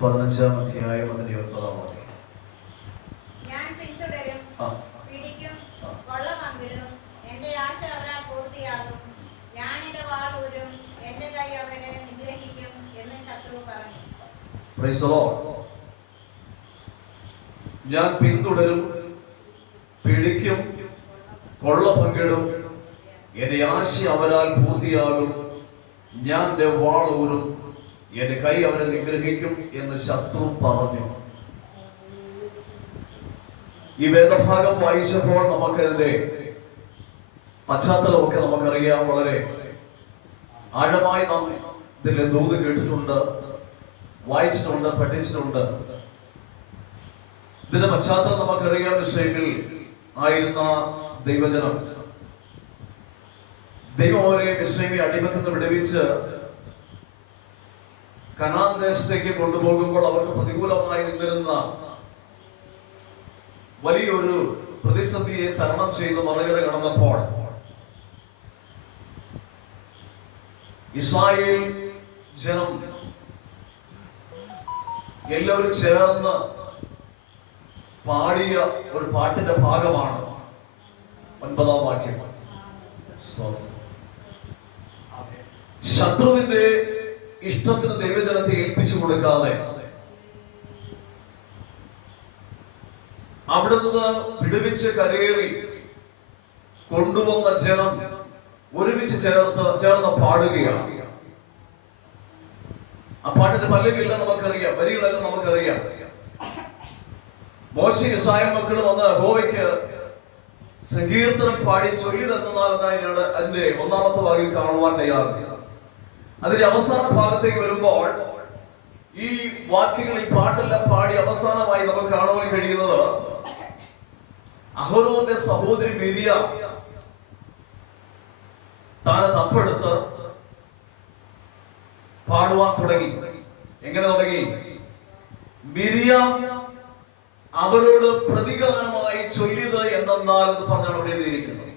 15-ാം അധ്യായം 19-ാം വാക്യം. ഞാൻ പിന്തുടരും, പിടിക്കും, കൊള്ള പങ്കിടും, എന്റെ ആശ അവരാൽ പൂർത്തിയാകും. ഞാൻ എന്റെ വാൾ ഊരും, എന്റെ കൈ അവരെ നിഗ്രഹിക്കും എന്ന് ശത്രു പറഞ്ഞു. Praise the Lord. ഞാൻ പിന്തുടരും, പിടിക്കും, കൊള്ള പങ്കിടും, എന്റെ ആശ അവരാൽ പൂർത്തിയാകും. ഞാൻ എന്റെ വാൾ ഊരും, എന്റെ കൈ അവരെ നിഗ്രഹിക്കും എന്ന് ശത്രു പറഞ്ഞു. ഈ വേദഭാഗം വായിച്ചപ്പോൾ നമുക്കതിന്റെ പശ്ചാത്തലമൊക്കെ നമുക്കറിയാം. വളരെ ആഴമായി നാം ഇതിലെ ദൂത് കേട്ടിട്ടുണ്ട്, വായിച്ചിട്ടുണ്ട്, പഠിച്ചിട്ടുണ്ട്. ഇതിന്റെ പശ്ചാത്തലം നമുക്കറിയാം. ഇസ്രായേലിൽ ആയിരുന്ന ദൈവജനം, ദൈവം അവരെ ഇസ്രായേലിനെ അടിമത്തിൽ നിന്ന് വിടുവിച്ച് കനാൻ ദേശത്തേക്ക് കൊണ്ടുപോകുമ്പോൾ അവർക്ക് പ്രതികൂലമായി നിന്നിരുന്ന വലിയൊരു പ്രതിസന്ധിയെ തരണം ചെയ്ത് മറുകര കടന്നപ്പോൾ ഇസ്രായേൽ ജനം എല്ലാവരും ചേർന്ന് പാടിയ ഒരു പാട്ടിന്റെ ഭാഗമാണ് 9-ാം വാക്യം. ശത്രുവിന്റെ ഇഷ്ടത്തിന് ദൈവജനത്തെ ഏൽപ്പിച്ചു കൊടുക്കാതെ അവിടുന്ന് വിടുവിച്ച് കരയേറി കൊണ്ടുവന്ന ജനം ഒരുമിച്ച് ചേർന്ന് പാടുകയാണ്. ആ പാട്ടിന്റെ പല്ലവിയെല്ലാം നമുക്കറിയാം, വരികളെല്ലാം നമുക്കറിയാം. മോശെ ഇസ്രായേൽ മക്കൾ വന്ന് യഹോവയ്ക്ക് സങ്കീർത്തനം പാടി ചൊല്ലി തന്നതാണ് അതിന്റെ 1-ാമത്തെ ഭാഗം കാണുവാൻ തയ്യാറുണ്ട്. അതിന്റെ അവസാന ഭാഗത്തേക്ക് വരുമ്പോൾ ഈ വാക്യങ്ങൾ, ഈ പാട്ടെല്ലാം പാടി അവസാനമായി നമുക്ക് കാണുവാൻ കഴിയുന്നത് അഹരോന്റെ സഹോദരി മിരിയാം താനെ തപ്പെടുത്ത് പാടുവാൻ തുടങ്ങി. എങ്ങനെ തുടങ്ങി? മിരിയാം അവരോട് പ്രതികാരമായി ചൊല്ലിയത് എന്തെന്നാൽ എന്ന് പറഞ്ഞാണ് അവിടെ എഴുതിയിരിക്കുന്നത്.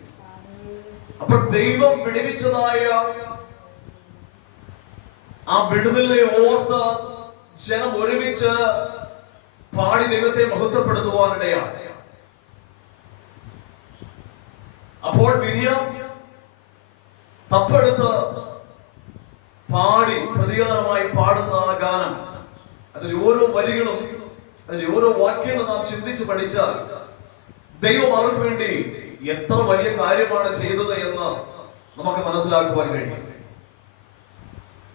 അപ്പോൾ ദൈവം വിടുവിച്ചതായ ആ വിടുതലിനെ ഓർത്ത് ജനം ഒരുമിച്ച് പാടി ദൈവത്തെ മഹത്വപ്പെടുത്തുവാനിടയാണ്. അപ്പോൾ മിരിയാം തപ്പെടുത്ത് പാടി പ്രതികാരമായി പാടുന്ന ആ ഗാനം, അതിൽ ഓരോ വരികളും അതിന്റെ ഓരോ വാക്യങ്ങളും നാം ചിന്തിച്ച് പഠിച്ചാൽ ദൈവം അവർക്ക് വേണ്ടി എത്ര വലിയ കാര്യമാണ് ചെയ്തത് എന്ന് നമുക്ക് മനസ്സിലാക്കുവാൻ കഴിയും.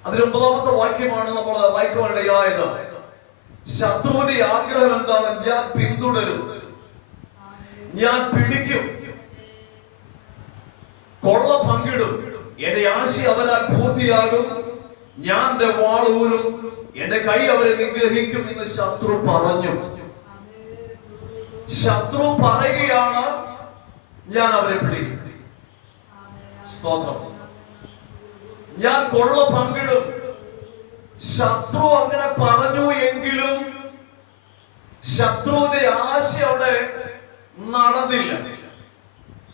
അതിൽ 9-ാമത്തെ വാക്യമാണ് നമ്മൾ വായിക്കുവാനിടയായത്. ശത്രുവിന്റെ ആഗ്രഹം എന്താണ്? ഞാൻ പിന്തുടരും, ഞാൻ പിടിക്കും, കൊള്ള പങ്കിടും, എന്റെ ആശ അവരാൽ പൂർത്തിയാകും. ഞാൻ എന്റെ വാൾ ഊരും, എന്റെ കൈ അവരെ നിഗ്രഹിക്കും എന്ന് ശത്രു പറഞ്ഞു. ശത്രു പറയുകയാണ്, ഞാൻ അവരെ പിടിക്കും. സ്തോത്രം. ഞാൻ കൊള്ള പങ്കിടും. ശത്രു അങ്ങനെ പറഞ്ഞു എങ്കിലും ശത്രുവിന്റെ ആശ അവിടെ നടന്നില്ല.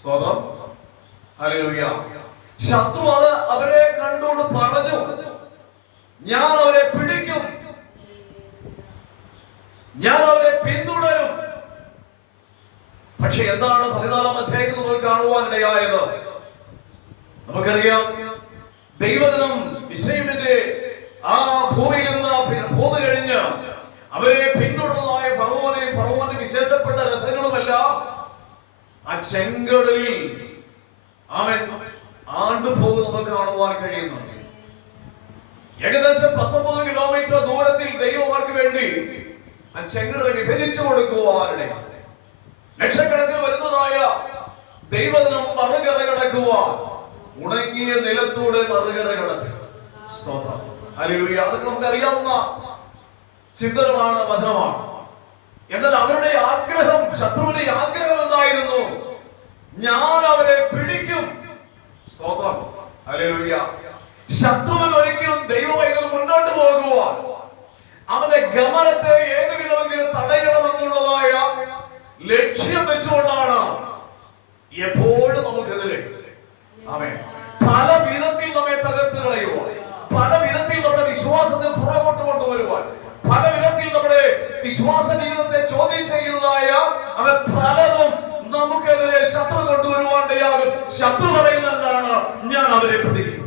സ്തോത്രം. ഹല്ലേലൂയ. ശത്രു അത് അവരെ കണ്ടുകൊണ്ട് പറഞ്ഞു, ഞാൻ അവരെ പിടിക്കും, ഞാൻ അവരെ പിന്തുടരും. പക്ഷെ എന്താണ് 14-ാം അധ്യായത്തിൽ നമ്മൾ കാണുവാനിടയായത്? നമുക്കറിയാം, ദൈവജനം ഇസ്രായേലിന്റെ ആ ഭൂമിയിൽ നിന്ന് പോന്നു കഴിഞ്ഞ് അവരെ പിന്തുടർന്നതായ ഫറവോനെയും ഫറവോന്റെ വിശേഷപ്പെട്ട രഥങ്ങളുമെല്ലാം ആ ചെങ്കടലിൽ അവൻ ആണ്ടുപോകും നമുക്ക് കാണുവാൻ കഴിയുന്നു. ഏകദേശം 19 കിലോമീറ്റർ ദൂരത്തിൽ ദൈവമാർക്ക് വേണ്ടി ആ ചെങ്കടൽ വിഭജിച്ചു കൊടുക്കുവാനിടെ ലക്ഷക്കണക്കിന് വരുന്നതായ ദൈവജനം മറുകര കടക്കുവാൻ ഉണങ്ങിയ നിലത്തൂടെ മറുകര കടക്കും. ഹല്ലേലൂയ. അതൊക്കെ നമുക്കറിയാവുന്ന ചിന്തകളാണ്, വചനമാണ്. എന്നാൽ അവരുടെ ആഗ്രഹം, ശത്രുവിന്റെ ആഗ്രഹം എന്തായിരുന്നു? ഞാൻ അവരെ പിടിക്കും. സ്തോത്രം. ഹല്ലേലൂയ. ശത്രുവിന് ഒരിക്കലും ദൈവവൈദ്യം മുന്നോട്ട് പോകുവാൻ, അവന്റെ ഗമനത്തെ ഏത് വിധമെങ്കിലും തടയണമെന്നുള്ളതായ ലക്ഷ്യം വെച്ചുകൊണ്ടാണ് എപ്പോഴും നമുക്കെതിരെ പല വിധത്തിൽ നമ്മെ തകർത്ത് കളയുവാൻ, പല വിധത്തിൽ നമ്മുടെ വിശ്വാസത്തെ പുറകോട്ട് കൊണ്ടുവരുവാൻ, പല വിധത്തിൽ വിശ്വാസ ജീവിതത്തെ ചോദ്യം ചെയ്യുന്നതായ അവൻ പലതും നമുക്കെതിരെ ശത്രു കൊണ്ടുവരുവാനിടയാകും. ശത്രു പറയുന്നത് എന്താണ്? ഞാൻ അവരെ പിടിക്കും.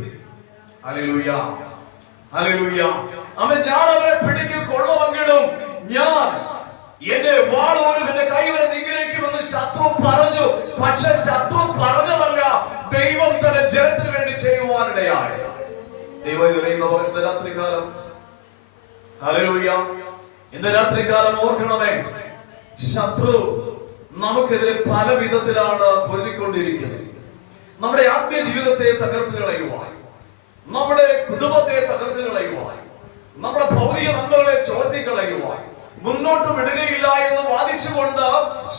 Hallelujah, hallelujah. ഞാൻ അവരെ പിടിക്കും, കൊള്ള പങ്കിടും, ഞാൻ എന്റെ വാളോരും എന്റെ കൈവരെ നിഗ്രഹിക്കുമെന്ന് ശത്രു പറഞ്ഞു. പക്ഷെ ശത്രു പറഞ്ഞതല്ല, ദൈവം തന്റെ ജനത്തിന് വേണ്ടി ചെയ്യുവാനിടയായി. ദൈവം ഇന്ന് രാത്രികാലം, ഹല്ലേലൂയ, ഇന്ന് രാത്രികാലം ഓർക്കണമേ, ശത്രു നമുക്കെതിരെ പല വിധത്തിലാണ് പൊരുതിക്കൊണ്ടിരിക്കുന്നത്. നമ്മുടെ ആത്മീയ ജീവിതത്തെ തകർത്ത് കളയുവാൻ, നമ്മുടെ കുടുംബത്തെ തകർത്ത് കളയുവാൻ, നമ്മുടെ ഭൗതിക നന്മകളെ ചോർത്തി കളയുവാൻ, മുന്നോട്ട് വിടുകയില്ല എന്ന് വാദിച്ചുകൊണ്ട്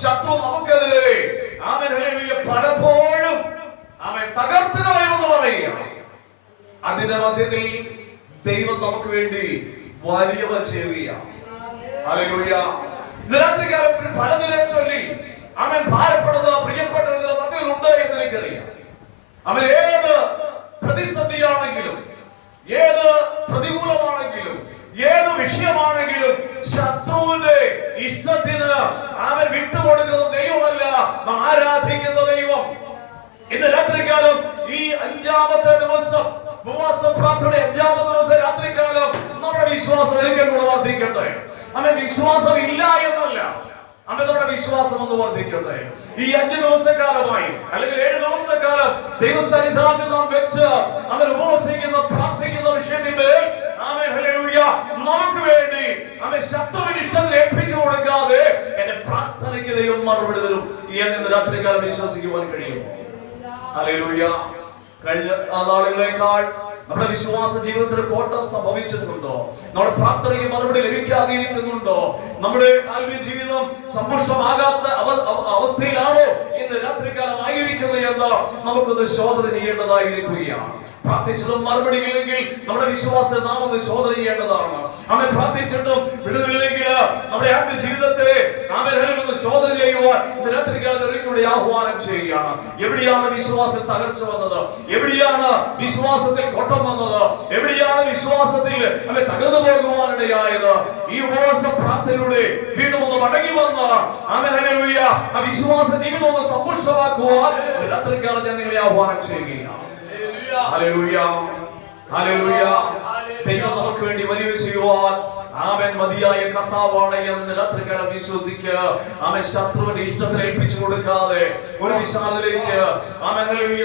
ശത്രു നമുക്കെതിരെ പലപ്പോഴും അവൻ തകർത്ത് കളയുമെന്ന് പറയുക. അതിന്റെ മധ്യത്തിൽ ദൈവം നമുക്ക് വേണ്ടി വലിയവ ചെയ്യുകയാണ്. ഹല്ലേലൂയ. രാത്രികാലം പലതിനെ ചൊല്ലി അവൻ ഭാരപ്പെടുന്ന പ്രിയപ്പെട്ട മധ്യത്തിലുണ്ട് എന്ന് എനിക്കറിയാം. അവൻ ഏത് പ്രതിസന്ധിയാണെങ്കിലും, ഏത് പ്രതികൂലമാണെങ്കിലും, ഏത് വിഷയമാണെങ്കിലും ശത്രുവിന്റെ ഇഷ്ടത്തിന് അവൻ വിട്ടുകൊടുക്കുന്ന ദൈവമല്ല, ആരാധിക്കുന്ന ദൈവം. ഇന്ന് രാത്രികാലം ഈ 5-ാമത്തെ ദിവസം ഉപവാസ പ്രാർത്ഥനയുടെ 5-ാമത്തെ ദിവസം രാത്രികാലം നമ്മുടെ വിശ്വാസം ഒരിക്കൽ കൂടെ വർദ്ധിക്കട്ടെ. അവൻ വിശ്വാസം ഇല്ല എന്നല്ല, അവൻ നമ്മുടെ വിശ്വാസം ഒന്ന് വർദ്ധിക്കട്ടെ. ഈ 5 ദിവസക്കാലമായി അല്ലെങ്കിൽ 7 ദിവസക്കാലം ദൈവസന്നിധാനത്തിൽ നാം വെച്ച് അവൻ ഉപവസിക്കുന്ന പ്രാർത്ഥിക്കുന്ന വിഷയത്തിന്റെ നമുക്ക് വേണ്ടി അവൻ ശത്രുവിന് ഇഷ്ടത്തിന് ഏൽപ്പിച്ചു കൊടുക്കാതെ എന്റെ പ്രാർത്ഥനയ്ക്ക് ദൈവം മറുപടി തരും എന്ന് രാത്രികാലം വിശ്വസിക്കുവാൻ കഴിയും. ഹല്ലേലൂയ. കഴിഞ്ഞ നാളുകളേക്കാൾ നമ്മുടെ വിശ്വാസ ജീവിതത്തിന് കോട്ടം സംഭവിച്ചിട്ടുണ്ടോ? നമ്മുടെ പ്രാർത്ഥനയ്ക്ക് മറുപടി ലഭിക്കാതിരിക്കുന്നുണ്ടോ? നമ്മുടെ ആത്മീയ ജീവിതം സമ്പുഷ്ടമാകാത്ത അവസ്ഥയിലാണോ ഇന്ന് രാത്രികാലം ആയിരിക്കുന്നത് എന്ന് നമുക്കൊന്ന് ശോധന ചെയ്യേണ്ടതായിരിക്കുകയാണ്. പ്രാർത്ഥിച്ചതും മറുപടിയില്ലെങ്കിൽ നമ്മുടെ വിശ്വാസത്തെ നാം ഒന്ന് ശോധന ചെയ്യേണ്ടതാണ്. അവൻ പ്രാർത്ഥിച്ചിട്ടും വിടുതലില്ലെങ്കിൽ നമ്മുടെ ആത്മീയ ജീവിതത്തെ ഒന്ന് ശോധന ചെയ്യുവാൻ ഇന്ന് രാത്രികാലം ഒരിക്കലും ആഹ്വാനം ചെയ്യുകയാണ്. എവിടെയാണ് വിശ്വാസത്തിൽ തകർച്ച വന്നത്? എവിടെയാണ് വിശ്വാസത്തിൽ കോട്ടം വന്നത്? എവിടെയാണ് വിശ്വാസത്തിൽ അവൻ തകർന്നു പോകുവാനിടയായത്? ഈ ഉപവാസ പ്രാർത്ഥനയിലൂടെ വീണ്ടും ഒന്ന് മടങ്ങി വന്ന് ആ വിശ്വാസ ജീവിതം ഒന്ന് സമ്പുഷ്ടമാക്കുവാൻ രാത്രികാലം ഞാൻ നിങ്ങളെ ആഹ്വാനം ചെയ്യുകയാണ്. Hallelujah, hallelujah. ദൈവം നമുക്ക് വേണ്ടി വലിയ ചെയ്യുവാൻ അവൻ മതിയായ കർത്താവാണ് എന്ന് രാത്രികാലം വിശ്വസിക്കുക. അവൻ ശത്രുവിന്റെ ഇഷ്ടത്തിന് ഏൽപ്പിച്ചു കൊടുക്കാതെ ഒരു വിശാലതയിലേക്ക്, അവൻ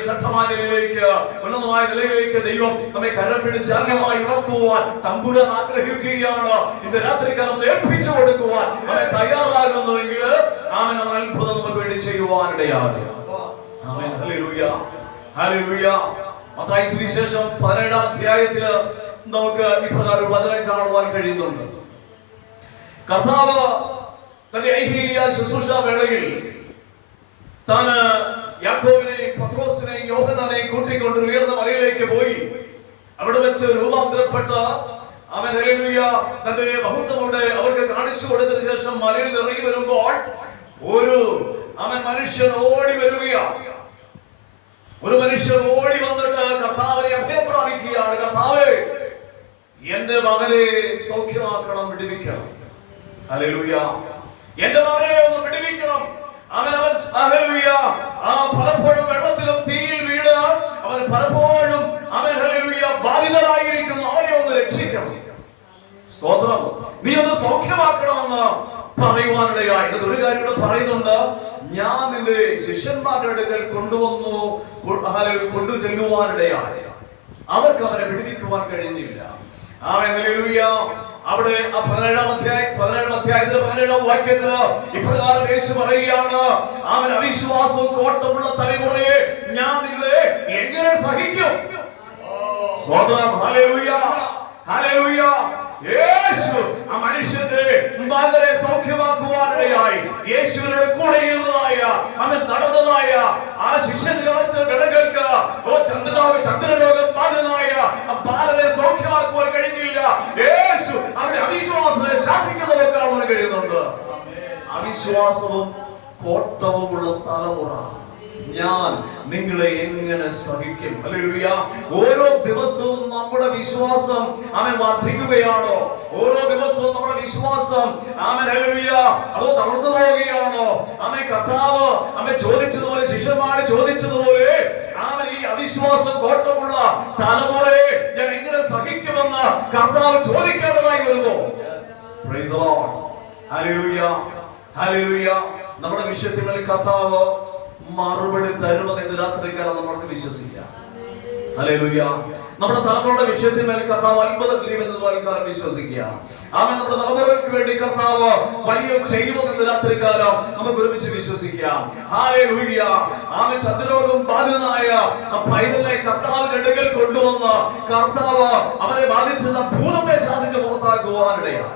ശക്തമായ നിലയിലേക്ക്, ഉന്നതമായ നിലയിലേക്ക് ദൈവം നമ്മെ കരം പിടിച്ച് അന്യമായി ഉണർത്തുവാൻ തമ്പുരാൻ ആഗ്രഹിക്കുകയാണ്. ഇന്ന് രാത്രികാലം ഏൽപ്പിച്ചു കൊടുക്കുവാൻ അവൻ തയ്യാറാകുന്നുവെങ്കിൽ അവൻ അത്ഭുതം നമുക്ക് വേണ്ടി ചെയ്യുവാനിടയാണ്. ആമേൻ. ഹല്ലേലൂയ, ഹല്ലേലൂയ. മത്തായി സുവിശേഷം 17-ാം അധ്യായത്തില് നമുക്ക് ഇപ്രകാരം ഒരു വചനം കാണുവാൻ കഴിയുന്നുണ്ട്. കർത്താവ് തന്റെ ഐഹിക ശുശ്രൂഷ വേളയിൽ താൻ യാക്കോബിനെയും പത്രോസിനെയും യോഹന്നാനെയും കൂട്ടിക്കൊണ്ട് ഉയർന്ന മലയിലേക്ക് പോയി അവിടെ വെച്ച് രൂപാന്തരപ്പെട്ട അവൻ ഹല്ലേലൂയ തന്റെ മഹത്വത്തോടെ അവർക്ക് കാണിച്ചു കൊടുത്തതിനു ശേഷം മലയിൽ ഇറങ്ങി വരുമ്പോൾ ഒരു മനുഷ്യൻ ഓടി വരികയാണ്. ഒരു മനുഷ്യൻ ഓടി വന്നിട്ട് കർത്താവിനെ അഭയം പ്രാപിക്കുകയാണ്. കർത്താവേ, എന്റെ മകനെ സൗഖ്യമാക്കണം, വിടുവിക്കണം. ഹല്ലേലൂയ. എന്റെ മകനെ ഒന്ന് വിടുവിക്കണം. ഹല്ലേലൂയ. പലപ്പോഴും വെള്ളത്തിലും തീയിൽ വീണ് അവൻ പലപ്പോഴും ഹല്ലേലൂയ ബാധിതരായിരിക്കുന്നു. അവരെ ഒന്ന് രക്ഷിക്കണം. സ്തോത്രം. നീ ഒന്ന് സൗഖ്യമാക്കണമെന്ന് പറയുവാനിടയായി. ഒരു കാര്യം കൂടെ പറയുന്നുണ്ട്. ഞാൻ നിന്റെ ശിഷ്യന്മാരുടെ അടുക്കൽ കൊണ്ടുവന്നു കൊണ്ടു ചെല്ലുവാനിടയായി. അവർക്ക് അവനെ വിടുവിക്കുവാൻ കഴിഞ്ഞില്ല. അവിടെ 17-ാം അധ്യായത്തിലെ 17-ാം വാക്യത്തില് ഇപ്രകാരം യേശു പറയുകയാണ്, അവൻ അവിശ്വാസവും കോട്ടമുള്ള തലമുറയെ ഞാൻ നിങ്ങളെ എങ്ങനെ സഹിക്കും? സ്വതം. Hallelujah, hallelujah. യേശു ആ മനുഷ്യന്റെ മകനെ സൗഖ്യമാക്കുവാനിടയായി. യേശുവിനോട് കൂടെ ഇരുന്നതായ അവൻ നടന്നതായ ആ ശിഷ്യന്മാർക്ക് ഗണങ്ങൾക്ക് ചന്ദ്രരോഗം ബാധിതനായ ബാലനെ സൗഖ്യമാക്കുവാൻ കഴിഞ്ഞില്ല. യേശു അവരുടെ അവിശ്വാസത്തെ ശാസിക്കുന്നതൊക്കെ കാണാൻ കഴിയുന്നുണ്ട്. അവിശ്വാസവും കോട്ടവുമുള്ള തലമുറ ഞാൻ നിങ്ങളെ എങ്ങനെ സഹിക്കും? ഹല്ലേലൂയ. ഓരോ ദിവസവും നമ്മുടെ വിശ്വാസം അവൻ വർദ്ധിക്കുകയാണോ? ഓരോ ദിവസവും നമ്മുടെ വിശ്വാസം ആമേൻ ഹല്ലേലൂയ അതോ തളർന്നു പോവുകയാണോ? ആമേൻ കർത്താവ് ആമേൻ ചോദിച്ചതുപോലെ, ശിഷ്യന്മാർ ചോദിച്ചതുപോലെ ആമേൻ ഈ അവിശ്വാസം കോട്ടമുള്ള തലമുറയെ ഞാൻ എങ്ങനെ സഹിക്കുമെന്ന് കർത്താവ് ചോദിക്കേണ്ടതായി വരുന്നു. Price the lord. ഹല്ലേലൂയ ഹല്ലേലൂയ. നമ്മുടെ വിഷയത്തിൽ കർത്താവ് മറുപടി തരുമെന്ന് ഇന്ന് രാത്രികാലം നമുക്ക് വിശ്വസിക്കാം. ഹല്ലേലൂയ. നമ്മുടെ തലമുറയുടെ വിഷയത്തിൽ മേൽ കർത്താവ് അത്ഭുതം ചെയ്യുമെന്ന് തൽക്കാലം വിശ്വസിക്കുക. ആമേൻ. നമ്മുടെ തലമുറകൾക്ക് വേണ്ടി കർത്താവ് വലിയ ചെയ്യുമെന്ന് രാത്രികാലം നമുക്ക് ഒരുമിച്ച് വിശ്വസിക്കാം. ഹല്ലേലൂയ. ആമേൻ. ചന്ദ്രരോഗം ബാധിതനായ പൈതലിനെ കർത്താവിന്റെ അടുക്കൽ കൊണ്ടുവന്ന് കർത്താവ് അവരെ ബാധിച്ചിരുന്ന ഭൂതത്തെ ശാസിച്ച് പുറത്താക്കുവാനിടയാണ്.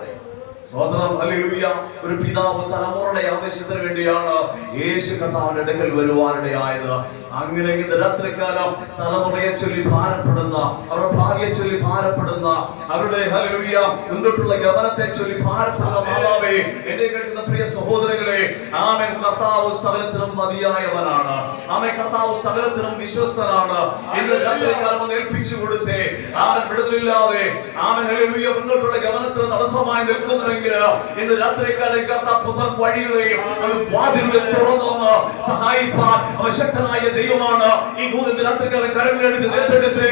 സ്വതന്ത്രം. ഹല്ലേലൂയ. ഒരു പിതാവ് തലമുറയുടെ ആവശ്യത്തിന് വേണ്ടിയാണ് യേശു കർത്താവിന്റെ അടുക്കൽ വരുവാനിടയായത്. അങ്ങനെ ഇന്ന് രാത്രികാലം തലമുറയെ ചൊല്ലി ഭാരപ്പെടുന്ന, അവരുടെ ഭാവിയെ ചൊല്ലി ഭാരപ്പെടുന്ന, അവരുടെ ഹല്ലേലൂയ മുന്നോട്ടുള്ള ഗമനത്തെ ചൊല്ലി ഭാരപ്പെടുന്ന മാതാവേ, എന്നെ കേൾക്കുന്ന പ്രിയ സഹോദരങ്ങളെ, ആമേൻ. കർത്താവ് സകലത്തിനും മതിയായവനാണ്. ആമേൻ. കർത്താവ് സകലത്തിനും വിശ്വസ്തനാണ്. ഇന്ന് രാത്രികാലം ഒന്ന് ഏൽപ്പിച്ചു കൊടുത്തേ. ആമേൻ. വിടുതലില്ലാതെ ആമേൻ ഹല്ലേലൂയ മുന്നോട്ടുള്ള ഗമനത്തിന് തടസ്സമായി നിൽക്കുന്നുവെങ്കിൽ ഇന്ന് രാത്രികാലം കർത്താവ് പുത്തൻ വഴികളെയും വാതിലുകളെ തുറന്നു സഹായിപ്പാൻ ശക്തനായ ദൈവമാണ്. ഈ ഇന്ന് രാത്രികാലം കരങ്ങളടിച്ച് ഏറ്റെടുത്ത്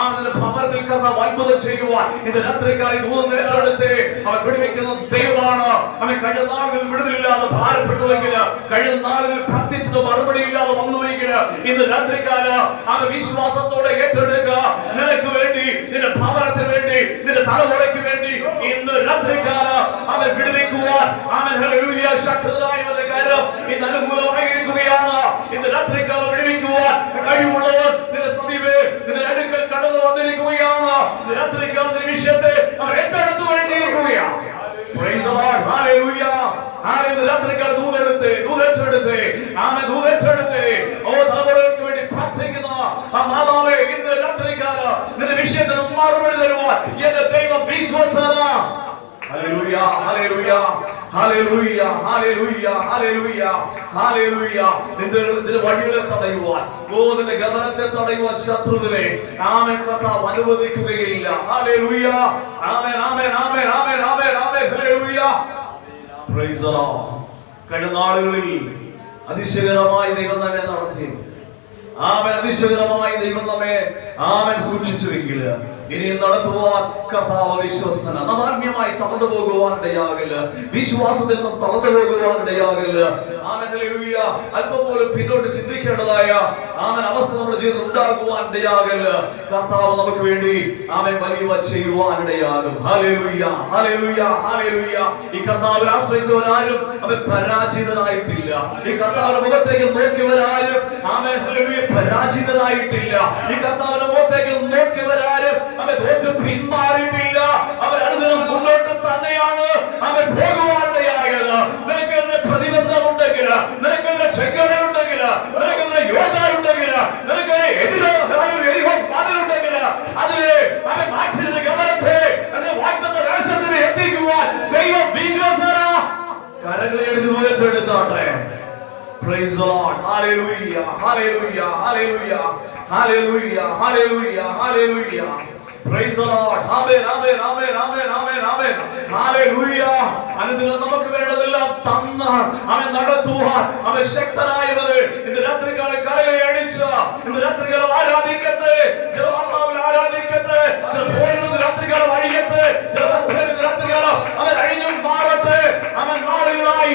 ആമേൻ ഭവനത്തിൽ കർത്താവ് അത്ഭുതം ചെയ്യുവാൻ ഇന്ന് രാത്രികാലം ഏറ്റെടുത്ത് അവൻ വിടുവിക്കുന്ന ദൈവമാണ്. അവൻ കഴിഞ്ഞ നാളുകളിൽ വിടുതലില്ലാതെ ഭാരപ്പെട്ടുവെങ്കിൽ, കഴിഞ്ഞ നാളുകളിൽ പ്രാർത്ഥിച്ചത് മറുപടി ഇല്ലാതെ വന്നുവെങ്കിൽ ഇന്ന് രാത്രികാലം അവൻ വിശ്വാസത്തോടെ ഏറ്റെടുക്കുക. നിനക്ക് വേണ്ടി, നിന്റെ ഭവനത്തിന് വേണ്ടി, നിന്റെ തലമുറയ്ക്ക് വേണ്ടി ഇന്ന് രാത്രികാലം അവൻ വിടുവിക്കുവാൻ അവൻ ഹല്ലേലൂയ ശക്തനായവന്റെ കാര്യം ഇന്ന് അനുകൂലമായിരിക്കുകയാണ്. ഇന്ന് രാത്രികാലം വിടുവിക്കുവാൻ കഴിവുള്ളവർ നിന്റെ സമീപേ, നിന്റെ അടുക്കൽ കടന്നു വന്നിരിക്കുകയാണ്. ഇന്ന് രാത്രികാലം നിന്റെ വിഷയത്തെ അവർ ഏറ്റെടുത്തു കഴിഞ്ഞിരിക്കുകയാണ്. Praise the lord. ഹല്ലേലൂയ. ഹല്ലേലൂയ. രാത്രികാലം ദൂതെടുത്ത് ആമേൻ ദൂതെടുത്ത് ഓ തലമുറകൾക്ക് വേണ്ടി പ്രാർത്ഥിക്കുന്ന ആ മാതാവേ, ഇന്ന് രാത്രികാലം നിന്റെ വിഷയത്തിന് മറുപടി തരുവാൻ എന്റെ ദൈവം വിശ്വസ്തനാണ്. ഹല്ലേലൂയ ഹല്ലേലൂയ ഹല്ലേലൂയ ഹല്ലേലൂയ ഹല്ലേലൂയ ഹല്ലേലൂയ. നിന്റെ വഴികളെ തടയുവാൻ, നിന്റെ ഗമനത്തെ തടയുവാൻ ശത്രുവിനെ ആമേൻ കർത്താവ് അനുവദിക്കുകയില്ല. ഹല്ലേലൂയ. ആമേൻ ആമേൻ ആമേൻ ആമേൻ ആമേൻ ആമേൻ ഹല്ലേലൂയ. Praise the lord. കഴിഞ്ഞ നാളുകളിൽ അതിശയകരമായി ദൈവം നമ്മെ നടത്തി. ആമേൻ. അതിശയകരമായി ദൈവം നമ്മെ ആമേൻ സൂക്ഷിച്ചുവെങ്കിൽ ഇനിയും നടത്തുവാൻ കർത്താവ് വിശ്വസ്തനാണ്. നാം ആത്മീയമായി തളർന്നു പോകുവാനിടയാകില്ല, വിശ്വാസത്തിൽ നിന്ന് തളർന്നു പോകുവാനിടയാകില്ല. Amen hallelujah. അല്പം പോലും പിന്നോട്ട് ചിന്തിക്കേണ്ടതായ ആമേൻ അവസ്ഥ നമ്മുടെ ജീവിതത്തിൽ ഉണ്ടാകുവാനിടയാകില്ല. കർത്താവ് നമുക്ക് വേണ്ടി ആമേൻ വലിയ ചെയ്യുവാനിടയാകും. ഹല്ലേലൂയ ഹല്ലേലൂയ ഹല്ലേലൂയ. ഈ കർത്താവിൽ ആശ്രയിച്ചവരാരും അവൻ പരാജിതനായിട്ടില്ല. ഈ കർത്താവിന്റെ മുഖത്തേക്ക് നോക്കിയവരാരും ആമേൻ ഹല്ലേലൂയ പരാജിതനായിട്ടില്ല. ഈ കർത്താവിന്റെ മുഖത്തേക്ക് നോക്കിയവരാരും അവൻ തോറ്റു പിന്മാറിയിട്ടില്ല. അവർ അനുദിനം മുന്നോട്ട് തന്നെയാണ് അവൻ പോകുവാനിടയായത്. നിനക്കെതിരെ പ്രതിബന്ധമുണ്ടെങ്കിൽ, നിനക്കെതിരെ ചെങ്കടലുണ്ടെങ്കിൽ, നിനക്കെതിരെ യോദ്ധാരുണ്ടെങ്കിൽ, നിനക്കെതിരെ എതിരുണ്ടെങ്കിൽ അതിലെ അവൻ മാറ്റിന്റെ ഗമനത്തെ വാഗ്ദത്ത ദേശത്തിന് എത്തിക്കുവാൻ ദൈവം വിശ്വസ്തനാ. കരങ്ങളെ എടുത്തോട്ടെ. Praise the Lord. Hallelujah. Hallelujah. Hallelujah. Hallelujah. Hallelujah. Hallelujah. Praise the Lord. Amen. Amen. Amen. Amen. Amen. Amen. Hallelujah. അനുദിനം നമുക്ക് വേണ്ടതെല്ലാം തന്ന അവൻ നടത്തുവാൻ അവൻ ശക്തനായവര് ഇന്ന് രാത്രികാലം കരകളെ അടിച്ച് ഇന്ന് രാത്രികാലം ആരാധിക്കട്ടെ. ജനമാത്മാവിൽ ആരാധിക്കട്ടെ. രാത്രികാലം അഴിയട്ടെ. രാത്രികാലം അവൻ അഴിഞ്ഞും മാറട്ടെ. അവൻ നാളുകളായി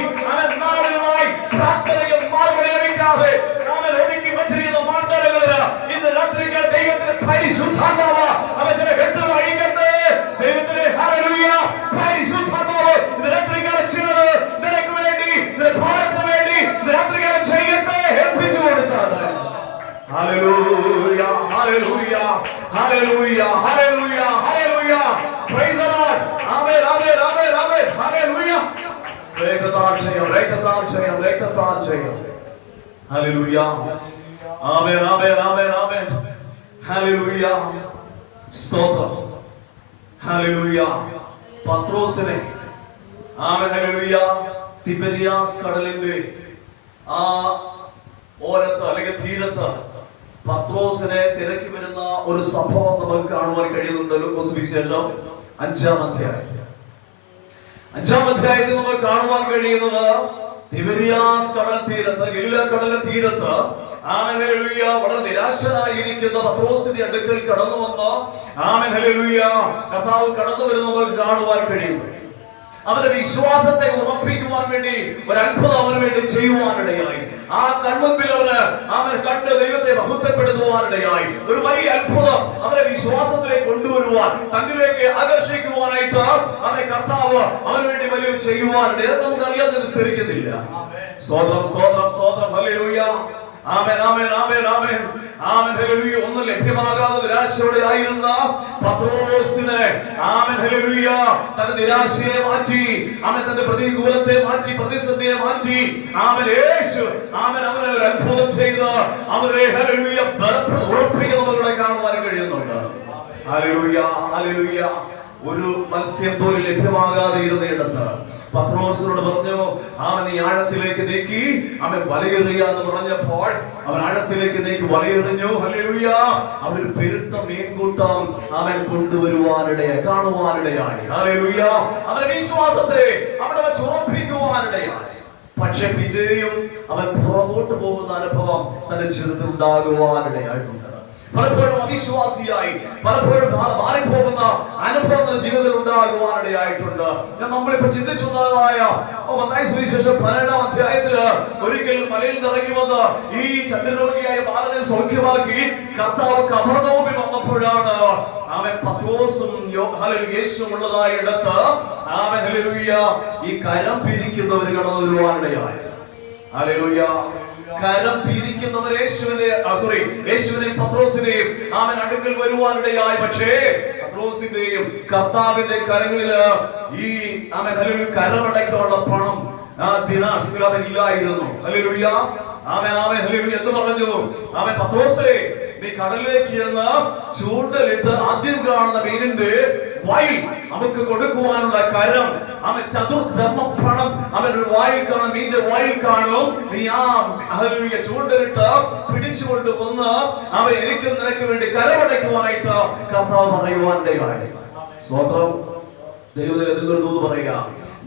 പ്രാർത്ഥനയും മറുപടി ലഭിക്കാതെ അവൻ ഒതുക്കി വച്ചിരിക്കുന്ന മണ്ഡലങ്ങളില് ഇന്ന് രാത്രികാല ദൈവത്തിന്റെ പരിശുദ്ധാത്മാവ് അവൻ ചില കെട്ടുകൾ അഴിക്കട്ടെ. ദൈവത്തിന്റെ ഹല്ലേലൂയ പരിശുദ്ധാത്മാവ് ഇന്ന് രാത്രികാലം ചിലത് നിനക്ക് വേണ്ടി, നിന്റെ ഭാരത്തിന് വേണ്ടി ഇന്ന് രാത്രികാലം ചെയ്യട്ടെ. ഏൽപ്പിച്ചു കൊടുത്താണ്. ഹല്ലേലൂയ ഹല്ലേലൂയ ഹല്ലേലൂയ ഹല്ലേലൂയ ഹല്ലേലൂയ. Praise the lord. ആമേൻ ആമേൻ ആമേൻ ആമേൻ ഹല്ലേലൂയ. ഹല്ലേലൂയ. ആമേൻ ആമേൻ ആമേൻ ആമേൻ ഹല്ലേലൂയ. സ്തോത്രം. ഹല്ലേലൂയ. പത്രോസിനെ ആമേൻ ഹല്ലേലൂയ തിബരിയാസ് കടലിന്റെ ആ ഓരത്ത് അല്ലെങ്കിൽ തീരത്ത് പത്രോസിനെ തിരക്കി വരുന്ന ഒരു സംഭവം നമുക്ക് കാണുവാൻ കഴിയുന്നുണ്ട്. ലൂക്കോസ് വിശേഷം 5-ാം അധ്യായം 5-ാം അധ്യായത്തിൽ നമ്മൾ കാണുവാൻ കഴിയുന്നത് തിബരിയാസ് കടൽ തീരത്ത്, ഗലീല കടൽ തീരത്ത് ആമേൻ ഹല്ലേലൂയ വളരെ നിരാശനായിരിക്കുന്ന പത്രോസിന്റെ അടുക്കൽ കടന്നു വന്ന് ആമേൻ ഹല്ലേലൂയ കർത്താവ് കടന്നു വരുന്നത് നമുക്ക് കാണുവാൻ കഴിയുന്നു. അവന്റെ വിശ്വാസത്തെ ഉറപ്പിക്കുവാൻ വേണ്ടി ഒരു അത്ഭുതം അവന് വേണ്ടി ചെയ്യുവാനിടയായി. ആ കൺമുൻപിൽ അവൻ കണ്ട് ദൈവത്തെ മഹത്വപ്പെടുത്തുവാനിടയായി. ഒരു വലിയ അത്ഭുതം അവരെ വിശ്വാസത്തിലേക്ക് കൊണ്ടുവരുവാൻ, തന്നിലേക്ക് ആകർഷിക്കുവാനായിട്ട് അവനെ കർത്താവ് അവന് വേണ്ടി വലിയ ചെയ്യുവാനിടയായി. നമുക്കറിയാതെ വിസ്തരിക്കുന്നില്ല. സ്തോത്രം സ്തോത്രം സ്തോത്രം ഹല്ലേലൂയ. ആമേൻ ആമേൻ ആമേൻ ആമേൻ ആമേൻ ഹല്ലേലൂയ. ഒന്നും ലഭ്യമാകാതെ നിരാശയോടെ ആയിരുന്ന പത്രോസിനെ ആമേൻ ഹല്ലേലൂയ തന്റെ നിരാശയെ മാറ്റി, ആമേൻ തന്റെ പ്രതികൂലത്തെ മാറ്റി, പ്രതിസന്ധിയെ മാറ്റി ആമേൻ യേശു ആമേൻ അവനെ ഒരു അത്ഭുതം ചെയ്ത് അവരെ ഹല്ലേലൂയ ഉറപ്പിക്കുന്നവരുടെ കാണുവാൻ കഴിയുന്നുണ്ട്. Hallelujah hallelujah. ഒരു മത്സ്യം പോലും ലഭ്യമാകാതെ ഇരുന്നിടത്ത് പത്രോസിനോട് പറഞ്ഞു, അവൻ നീ ആഴത്തിലേക്ക് നീക്കി അവൻ വലയെറിയ എന്ന് പറഞ്ഞപ്പോൾ അവൻ ആഴത്തിലേക്ക് നീക്കി വലയെറിഞ്ഞു. ഹല്ലേലൂയ. അവൻ പെരുത്ത മീൻകൂട്ടം അവൻ കൊണ്ടുവരുവാനിടയായി, കാണുവാനിടയായി. ഹല്ലേലൂയ. അവന്റെ വിശ്വാസത്തെ അവിടെ വെച്ച് ഉറപ്പിക്കുവാനിടയായി. പക്ഷെ പിന്നെയും അവൻ പുറകോട്ട് പോകുന്ന അനുഭവം തന്റെ ജീവിതത്തിൽ ഉണ്ടാകുവാനിടയായിട്ടുണ്ട്. പലപ്പോഴും അവിശ്വാസിയായി, പലപ്പോഴും മാറിപ്പോകുന്ന അനുഭവങ്ങൾ ജീവിതത്തിൽ ഉണ്ടാകുവാനിടയായിട്ടുണ്ട്. നമ്മളിപ്പോ ചിന്തിച്ചതായ മത്തായി സുവിശേഷം 12-ാം അധ്യായത്തില് ഒരിക്കൽ മലയിൽ ഇറങ്ങി വന്ന് ഈ ചന്ദ്രരോഗിയായ ബാലനെ സൗഖ്യമാക്കി കർത്താവ് കഫർനഹൂമിൽ വന്നപ്പോഴാണ് അവൻ പത്രോസും യേശുവും ഉള്ളതായ ഇടത്ത് അവൻ ഹല്ലേലൂയ ഈ കരം പിരിക്കുന്നവർ കടന്നു വരുവാനിടയായി. ഹല്ലേലൂയ. കരം പിരിക്കുന്നവർ യേശുവിനെയും പത്രോസിനെയും അവൻ അടുക്കൽ വരുവാനിടയായി. പക്ഷേ പത്രോസിന്റെയും കർത്താവിന്റെ കരങ്ങളില് ഈ അവൻ ഹല്ലേലൂയ കരമടയ്ക്കാനുള്ള പണം ഇല്ലായിരുന്നു. ഹല്ലേലൂയ. ആമേൻ ആമേൻ ഹല്ലേലൂയ. എന്ന് പറഞ്ഞു, അവൻ പത്രോസേ നീ കടലിലേക്ക് ചെന്ന് ചൂണ്ടലിട്ട് ആദ്യം കാണുന്ന മീനിന്റെ വായിൽ നമുക്ക് കൊടുക്കുവാനുള്ള കരം അവൻ ചതുർധർമ്മപ്പണം അവന്റെ വായിൽ കാണും, മീന്റെ വായിൽ കാണും. നീ ആ ഹല്ലേലൂയ ചൂണ്ടലിട്ട് പിടിച്ചുകൊണ്ട് വന്ന് അവൻ എനിക്കും നിനക്ക് വേണ്ടി കരമടയ്ക്കുവാനായിട്ട് കർത്താവ് പറയുവാനിടയായി. സ്തോത്രം. ദൈവത്തിൽ എന്തൊരു ദൂത് പറയുക,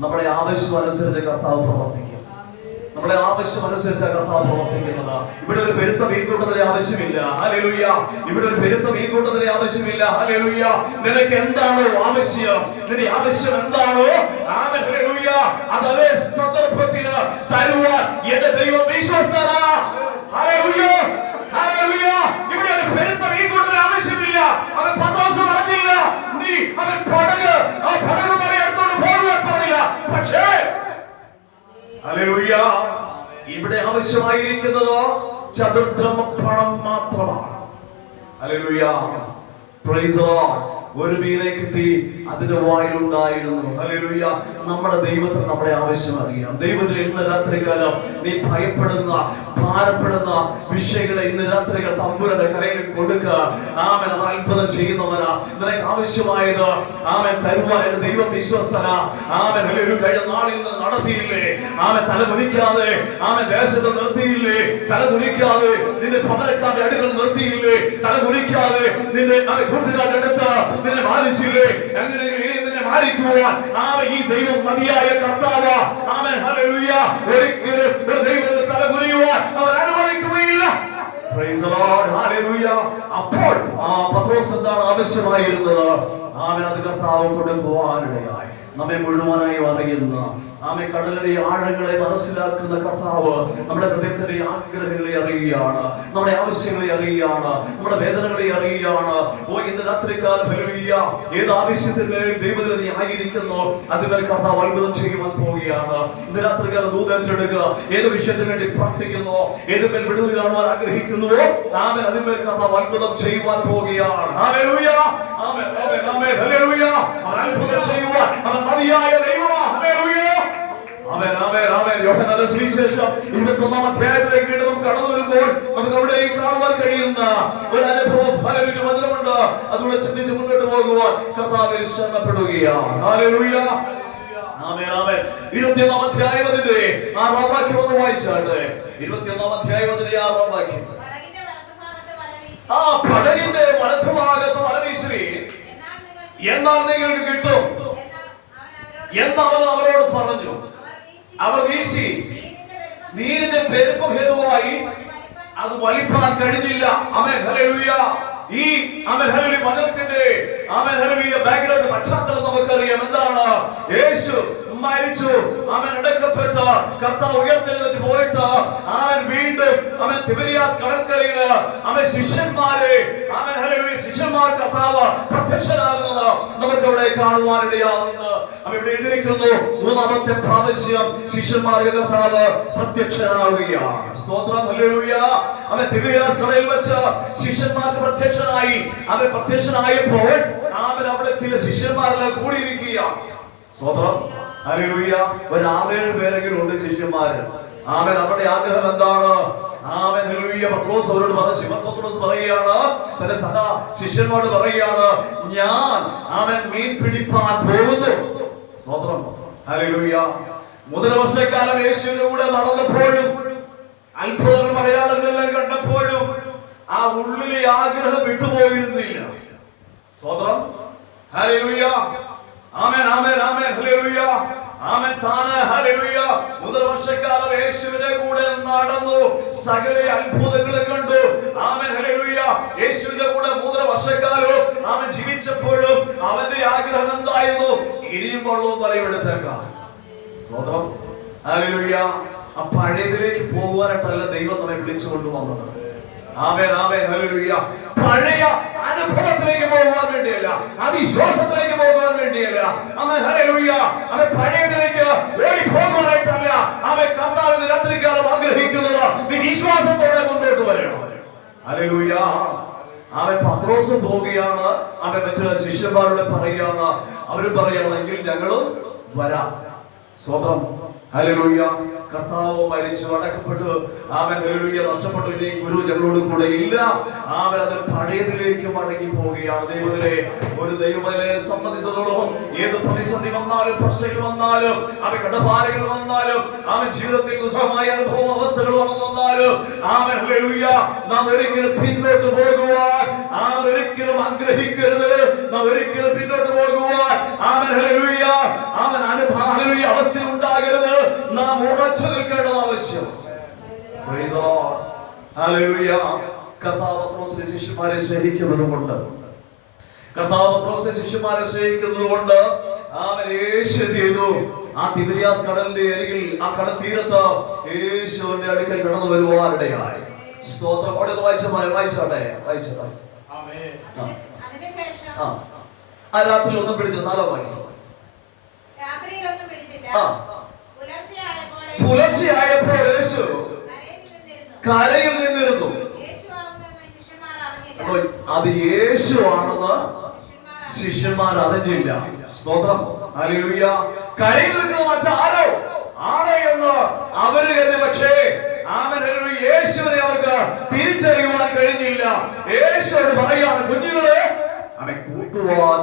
നമ്മുടെ ആവശ്യം അനുസരിച്ച് കർത്താവ് പ്രവർത്തിക്കും. നമ്മുടെ ആവശ്യം അനുസരിച്ച് കർത്താവ് പ്രവർത്തിക്കുന്നത്. ഇവിടെ ഒരു പെരുത്ത മീൻകൂട്ടത്തിന്റെ ആവശ്യമില്ല. ഹല്ലേലൂയ. ഇവിടെ ഒരു പെരുത്ത മീൻകൂട്ടത്തിന്റെ ആവശ്യമില്ല. ഹല്ലേലൂയ. നിനക്ക് എന്താണോ ആവശ്യം, നിന്റെ ആവശ്യം എന്താണോ ആമേൻ ഹല്ലേലൂയ അത് അതേ സന്ദർഭത്തിൽ തരുവാൻ എന്റെ ദൈവം വിശ്വസ്തനാ. Hallelujah hallelujah. ഇവിടെ ഒരു പെരുത്ത മീൻകൂട്ടത്തിന്റെ ആവശ്യമില്ല. അവൻ പത്രോസ് പറഞ്ഞില്ല, നീ അവൻ പടക് വരെ എടുത്തോണ്ട് പോകുവാൻ പറഞ്ഞില്ല. പക്ഷേ ഹല്ലേലൂയ ഇവിടെ ആവശ്യമായിരിക്കുന്നത് ചതുർദ്രഹ്മപ്പണം മാത്രമാണ്. ഹല്ലേലൂയ. Praise the Lord. ഒരു മീനെ കിട്ടി, അതിന്റെ വായിലുണ്ടായിരുന്നു. ഹല്ലേലൂയ. നമ്മുടെ ദൈവത്തിന് നമ്മുടെ ആവശ്യം അറിയാം. ദൈവത്തിൽ ഇന്ന് രാത്രികാലം നീ ഭയപ്പെടുന്ന, ഭാരപ്പെടുന്ന വിഷയങ്ങളെ ഇന്ന് രാത്രികൾ തമ്പുരാന്റെ കരയിൽ കൊടുക്കുക. ആമേൻ. അവൻ അത്ഭുതം ചെയ്യുന്നവനാ. നിനക്ക് ആവശ്യമായത് ആമേൻ തരുവാൻ എന്റെ ദൈവം വിശ്വസ്തനാ. ആമേൻ. ഹല്ലേലൂയ. കഴിഞ്ഞ നാളിൽ നിന്ന് നടത്തിയില്ലേ? ആമേൻ. തല കുനിക്കാതെ ആമേൻ ദേശത്ത് നിർത്തിയില്ലേ? തല കുനിക്കാതെ നിന്റെ ഭവനക്കാരുടെ അടുക്കൽ നിർത്തിയില്ലേ? തല കുനിക്കാതെ നിന്റെ കൂട്ടുകാരുടെ അടുത്ത് നിന്നെ മാനിച്ചില്ലേ? എങ്ങനെയെങ്കിലും നിന്നെ മാനിക്കുവാൻ ആമേൻ ഈ ദൈവം മതിയായ കർത്താവ്. ആമേൻ. ഹല്ലേലൂയ. ഒരിക്കലും ഒരു ദൈവത്തെ തല കുനിയുവാൻ അവൻ അനുവദിക്കുകയില്ല. Praise the lord. ഹല്ലേലൂയ. അപ്പോൾ പത്രോസ് എന്താണ് ആവശ്യമായിരുന്നത്? ആമേൻ. അത് കർത്താവ് കൊടുക്കുവാനിടയായി. നമ്മെ മുഴുവനായി അറിയുന്ന, ആമേൻ, കടലിലെ ആഴങ്ങളെ മനസ്സിലാക്കുന്ന കർത്താവ് നമ്മുടെ ഹൃദയത്തിന്റെ ആഗ്രഹങ്ങളെ അറിയുകയാണ്, നമ്മുടെ ആവശ്യങ്ങളെ അറിയുകയാണ്, നമ്മുടെ വേദനകളെ അറിയുകയാണ്. ഓ ഇന്ന് രാത്രികാലം ഹല്ലേലൂയ ഏത് ആവശ്യത്തിന്റെ ദൈവത്തിൽ നീ ആയിരിക്കുന്നു അതുമേൽ കർത്താവ് അത്ഭുതം ചെയ്യുവാൻ പോവുകയാണ്. ഇന്ന് രാത്രികാലം ദൂതേറ്റെടുക്കുക. ഏത് വിഷയത്തിന് വേണ്ടി പ്രാർത്ഥിക്കുന്നു, ഏതുമേൽ വിടുതൽ കാണുവാൻ ആഗ്രഹിക്കുന്നുവോ ആമേൻ അതിന്മേൽ കർത്താവ് അത്ഭുതം ചെയ്യുവാൻ പോവുകയാണ്. ഹല്ലേലൂയ. ആമേൻ ആമേൻ ആമേൻ ഹല്ലേലൂയ. അത്ഭുതം ചെയ്യുവാൻ അവൻ മതിയായ ദൈവമാണ്. ഹല്ലേലൂയ. ആമേൻ ആമേൻ ആമേൻ. യോഹന്നാന്റെ സുവിശേഷം 21-ാം അധ്യായത്തിലേക്ക് വീണ്ടും നമുക്ക് കടന്നു വരുമ്പോൾ നമുക്ക് അവിടെ കാണുവാൻ കഴിയുന്ന ഒരു അനുഭവം, ഹല്ലേലൂയ, വചനമുണ്ട്. അതുകൂടെ ചിന്തിച്ച് മുന്നോട്ട് പോകുവാൻ കർത്താവിൽ ശരണപ്പെടുകയാണ്. ഹല്ലേലൂയ. ആമേൻ ആമേൻ. 21-ാം അധ്യായം അതിന്റെ 6-ാം വാക്യം ഒന്ന് വായിച്ചാട്ടെ. 21-ാം അധ്യായം അതിന്റെ 6-ാം വാക്യം. ആ പടകിന്റെ വലത്തുഭാഗത്ത് വല വീശുവീൻ, എന്നാൽ നിങ്ങൾക്ക് കിട്ടും. എന്നവൻ അവരോട് പറഞ്ഞു. അവർ വീശി നീരിന്റെ പെരുപ്പം ഹേതുവായി അത് വലിപ്പാൻ കഴിഞ്ഞില്ല. Amen hallelujah. ഈ ആമേൻ ഹല്ലേലൂയ വചനത്തിന്റെ ആമേൻ ഹല്ലേലൂയ ബാക്ക്ഗ്രൗണ്ട് പശ്ചാത്തലം നമുക്കറിയാം. എന്താണ്? യേശു മരിച്ചു, അവൻ അടക്കപ്പെട്ട കർത്താവ് ഉയർത്തെഴുന്നേറ്റ് പോയിട്ട് അവൻ വീണ്ടും അവൻ തിബരിയാസ് കടൽക്കരയില് അവൻ ശിഷ്യന്മാരെ അവൻ ഹല്ലേലൂയ ശിഷ്യന്മാർ കർത്താവ് പ്രത്യക്ഷനാകുന്നത് നമുക്ക് ഇവിടെ കാണുവാനിടയാകുന്നു. അവൻ ഇവിടെ എഴുതിയിരിക്കുന്നു, മൂന്നാമത്തെ പ്രാവശ്യം ശിഷ്യന്മാർക്ക് കർത്താവ് പ്രത്യക്ഷനാവുകയാണ്. സ്തോത്രം ഹല്ലേലൂയ. അവൻ തിബരിയാസ് കടലിൽ വെച്ച് ശിഷ്യന്മാർക്ക് പ്രത്യക്ഷനായി. അവൻ പ്രത്യക്ഷനായപ്പോൾ അവൻ അവിടെ ചില ശിഷ്യന്മാരെല്ലാം കൂടിയിരിക്കുകയാണ്. സ്തോത്രം ഹല്ലേലൂയ. ഒരു 6-7 പേരെങ്കിലും ഉണ്ട് ശിഷ്യന്മാര്. ആമേൻ. അവരുടെ ആഗ്രഹം എന്താണ്? Amen hallelujah. പത്രോസ് അവരോട് പറഞ്ഞു, ശിമോൻ പത്രോസ് പറയുകയാണ്, തന്റെ സഹ ശിഷ്യന്മാരോട് പറയുകയാണ്, ഞാൻ ആമേൻ മീൻ പിടിപ്പാൻ പോകുന്നു. സ്തോത്രം ഹല്ലേലൂയ. 3 വർഷക്കാലം യേശുവിന്റെ കൂടെ നടന്നപ്പോഴും അത്ഭുതങ്ങളും അടയാളങ്ങളെല്ലാം കണ്ടപ്പോഴും ആ ഉള്ളിലെ ആഗ്രഹം വിട്ടുപോയിരുന്നില്ല. സ്തോത്രം ഹല്ലേലൂയ. ആമേൻ ആമേൻ ആമേൻ ഹല്ലേലൂയ. ആമേൻ താനെ ഹല്ലേലൂയ. 3 വർഷക്കാലം യേശുവിന്റെ കൂടെ നടന്നു, സകല അത്ഭുതങ്ങളും കണ്ടു. Amen hallelujah. യേശുവിന്റെ കൂടെ 3 വർഷക്കാലം അവൻ ജീവിച്ചപ്പോഴും അവന്റെ ആഗ്രഹം എന്തായിരുന്നു? ഇനിയും വെള്ളവും വലയെടുത്തേക്കാം. സ്തോത്രം ഹല്ലേലൂയ. ആ പഴയതിലേക്ക് പോകുവാനായിട്ടല്ല ദൈവം നമ്മെ വിളിച്ചുകൊണ്ട് വന്നത്. ആമേൻ ആമേൻ ഹല്ലേലൂയ. പഴയ അനുഭവത്തിലേക്ക് പോകുവാൻ വേണ്ടിയല്ല, അവിശ്വാസത്തിലേക്ക് പോകുവാൻ വേണ്ടിയല്ല. Amen hallelujah. അവൻ പഴയതിലേക്ക് ഓടി പോകുവാനായിട്ടല്ല അവൻ കർത്താവിന്റെ രാത്രികാലം ആഗ്രഹിക്കുന്നത് നീ വിശ്വാസത്തോടെ മുന്നോട്ട് വരണം. ഹല്ലേലൂയ. അവൻ പത്രോസും പോവുകയാണ്. അവൻ മറ്റു ശിഷ്യന്മാരോട് പറയുകയാണ്, അവരും പറയുകയാണെങ്കിൽ ഞങ്ങളും വരാം. സ്വതം ഹല്ലേലൂയ. കർത്താവ് മരിച്ചു അടക്കപ്പെട്ടു, അവൻ ഹല്ലേലൂയ നഷ്ടപ്പെട്ടു. ഇനി ഗുരു ഞങ്ങളോട് കൂടെ ഇല്ല. അവൻ അതിൽ പഴയതിലേക്ക് മടങ്ങി പോവുകയാണ്. ദൈവത്തിലെ ഒരു ദൈവത്തിനെ സംബന്ധിച്ചിടത്തോളം ഏത് പ്രതിസന്ധി വന്നാലും പ്രശ്നങ്ങൾ വന്നാലും അവൻ കടഭാരങ്ങൾ വന്നാലും അവൻ ജീവിതത്തിൽ ദുസ്സഹമായ അനുഭവ അവസ്ഥകൾ വന്നാലും അവൻ ഹല്ലേലൂയ നാം ഒരിക്കലും പിന്നോട്ട് പോകുവാൻ അവൻ ഒരിക്കലും ആഗ്രഹിക്കരുത്. നാം ഒരിക്കലും പിന്നോട്ട് പോകുവാൻ അവൻ ഹല്ലേലൂയ അവൻ ഹല്ലേലൂയ അവസ്ഥ ഉണ്ടാകരുത്. നാം ഉറച്ചു നിൽക്കേണ്ടത് ആവശ്യം. Price the lord. ഹല്ലേലൂയ. കർത്താവ് പത്രോസിന്റെ ശിഷ്യന്മാരെ സ്നേഹിക്കുന്നതുകൊണ്ട് അവൻ യേശു ചെയ്തു ആ തിബരിയാസ് കടലിന്റെ അരികിൽ ആ കടൽ തീരത്ത് യേശുവിന്റെ അടുക്കൽ കടന്നു വരുവാനിടയായി. സ്തോത്രം. വായിച്ചോട്ടെ. ആ രാത്രിയിൽ ഒന്നും പിടിച്ചില്ല. 4 വാക്യം. പുലർച്ചെയായപ്പോൾ യേശു കരയിൽ നിന്നിരുന്നു. അത് യേശു ആണെന്ന് ശിഷ്യന്മാർ അറിഞ്ഞില്ല. സ്തോത്രം ഹല്ലേലൂയ. കരയിൽ നിൽക്കുന്ന മറ്റാരോ ആണ് എന്ന് അവര് കരുതി. പക്ഷേ യേശുവിനെ അവർക്ക് തിരിച്ചറിയുവാൻ കഴിഞ്ഞില്ല. യേശുവോട് പറയാണ്, കുഞ്ഞുങ്ങളെ അവൻ കൂട്ടുവാൻ